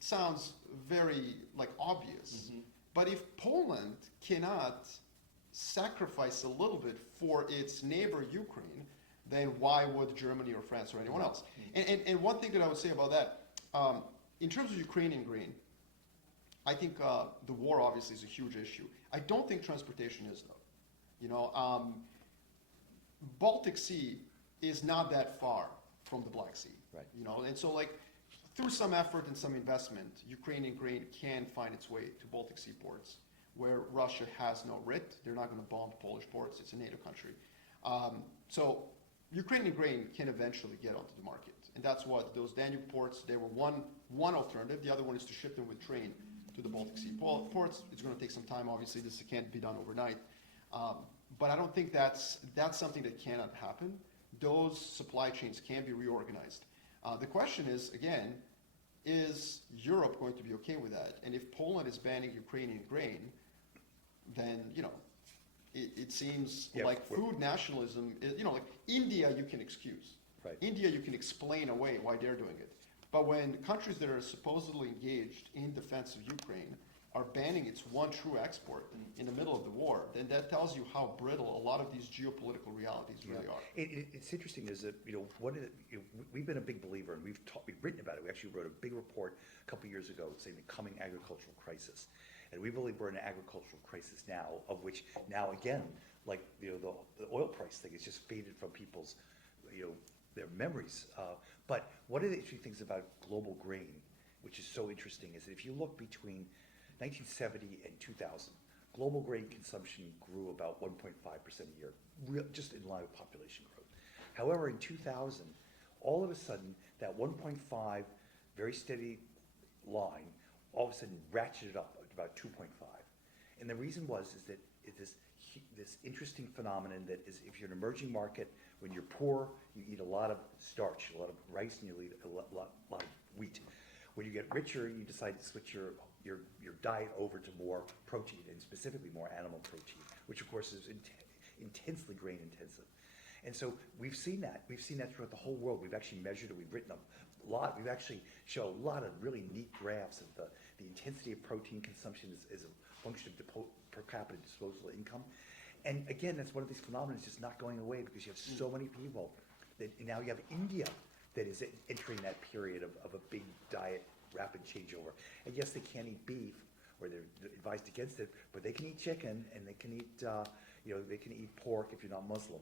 sounds very obvious. But if Poland cannot sacrifice a little bit for its neighbor Ukraine, then why would Germany or France or anyone else? And one thing that I would say about that, in terms of Ukrainian grain, I think the war obviously is a huge issue. I don't think transportation is though. You know, Baltic Sea is not that far from the Black Sea. Right. You know, and so like through some effort and some investment, Ukrainian grain can find its way to Baltic Sea ports where Russia has no writ. They're not going to bomb Polish ports. It's a NATO country. So Ukrainian grain can eventually get onto the market. And that's what those Danube ports, they were one alternative. The other one is to ship them with train to the Baltic Sea ports. It's going to take some time. Obviously, this can't be done overnight. But I don't think that's something that cannot happen. Those supply chains can be reorganized. The question is, again, is Europe going to be okay with that? And if Poland is banning Ukrainian grain, then, you know, it seems like food nationalism, you know, like India you can excuse. Right. India you can explain away why they're doing it. But when countries that are supposedly engaged in defense of Ukraine are banning its one true export in the middle of the war, then that tells you how brittle a lot of these geopolitical realities really are. It's interesting is that, you know, we've been a big believer, and we've written about it. We actually wrote a big report a couple years ago saying the coming agricultural crisis. And we believe we're in an agricultural crisis now, of which now again, like, you know, the oil price thing has just faded from people's, you know, their memories. But one of the interesting things about global grain, which is so interesting, is that if you look between 1970 and 2000, global grain consumption grew about 1.5% a year, just in line with population growth. However, in 2000, all of a sudden, that 1.5 very steady line all of a sudden ratcheted up to about 2.5. And the reason is that this interesting phenomenon that is, if you're an emerging market, when you're poor, you eat a lot of starch, a lot of rice, and you eat a lot of wheat. When you get richer, you decide to switch your diet over to more protein, and specifically more animal protein, which of course is intensely grain intensive. And so we've seen that. We've seen that throughout the whole world. We've actually measured it. We've written a lot. We've actually shown a lot of really neat graphs of the intensity of protein consumption as a function of the per capita disposable income. And again, that's one of these phenomena that's just not going away, because you have so many people that now you have India that is entering that period of a big diet rapid changeover. And yes, they can't eat beef, or they're advised against it, but they can eat chicken, and they can eat, you know, they can eat pork if you're not Muslim,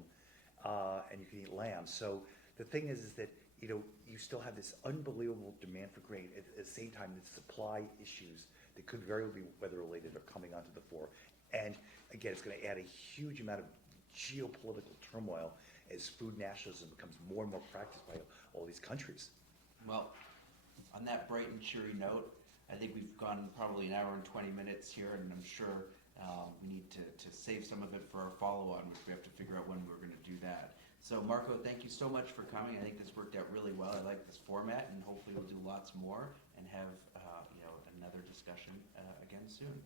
and you can eat lamb. So the thing is that, you know, you still have this unbelievable demand for grain. At the same time, the supply issues that could very well be weather related are coming onto the fore. And again, it's going to add a huge amount of geopolitical turmoil as food nationalism becomes more and more practiced by all these countries. Well, on that bright and cheery note, I think we've gone probably an hour and 20 minutes here, and I'm sure we need to save some of it for our follow-on, which we have to figure out when we're going to do that. So Marko, thank you so much for coming. I think this worked out really well. I like this format, and hopefully we'll do lots more and have you know, another discussion again soon.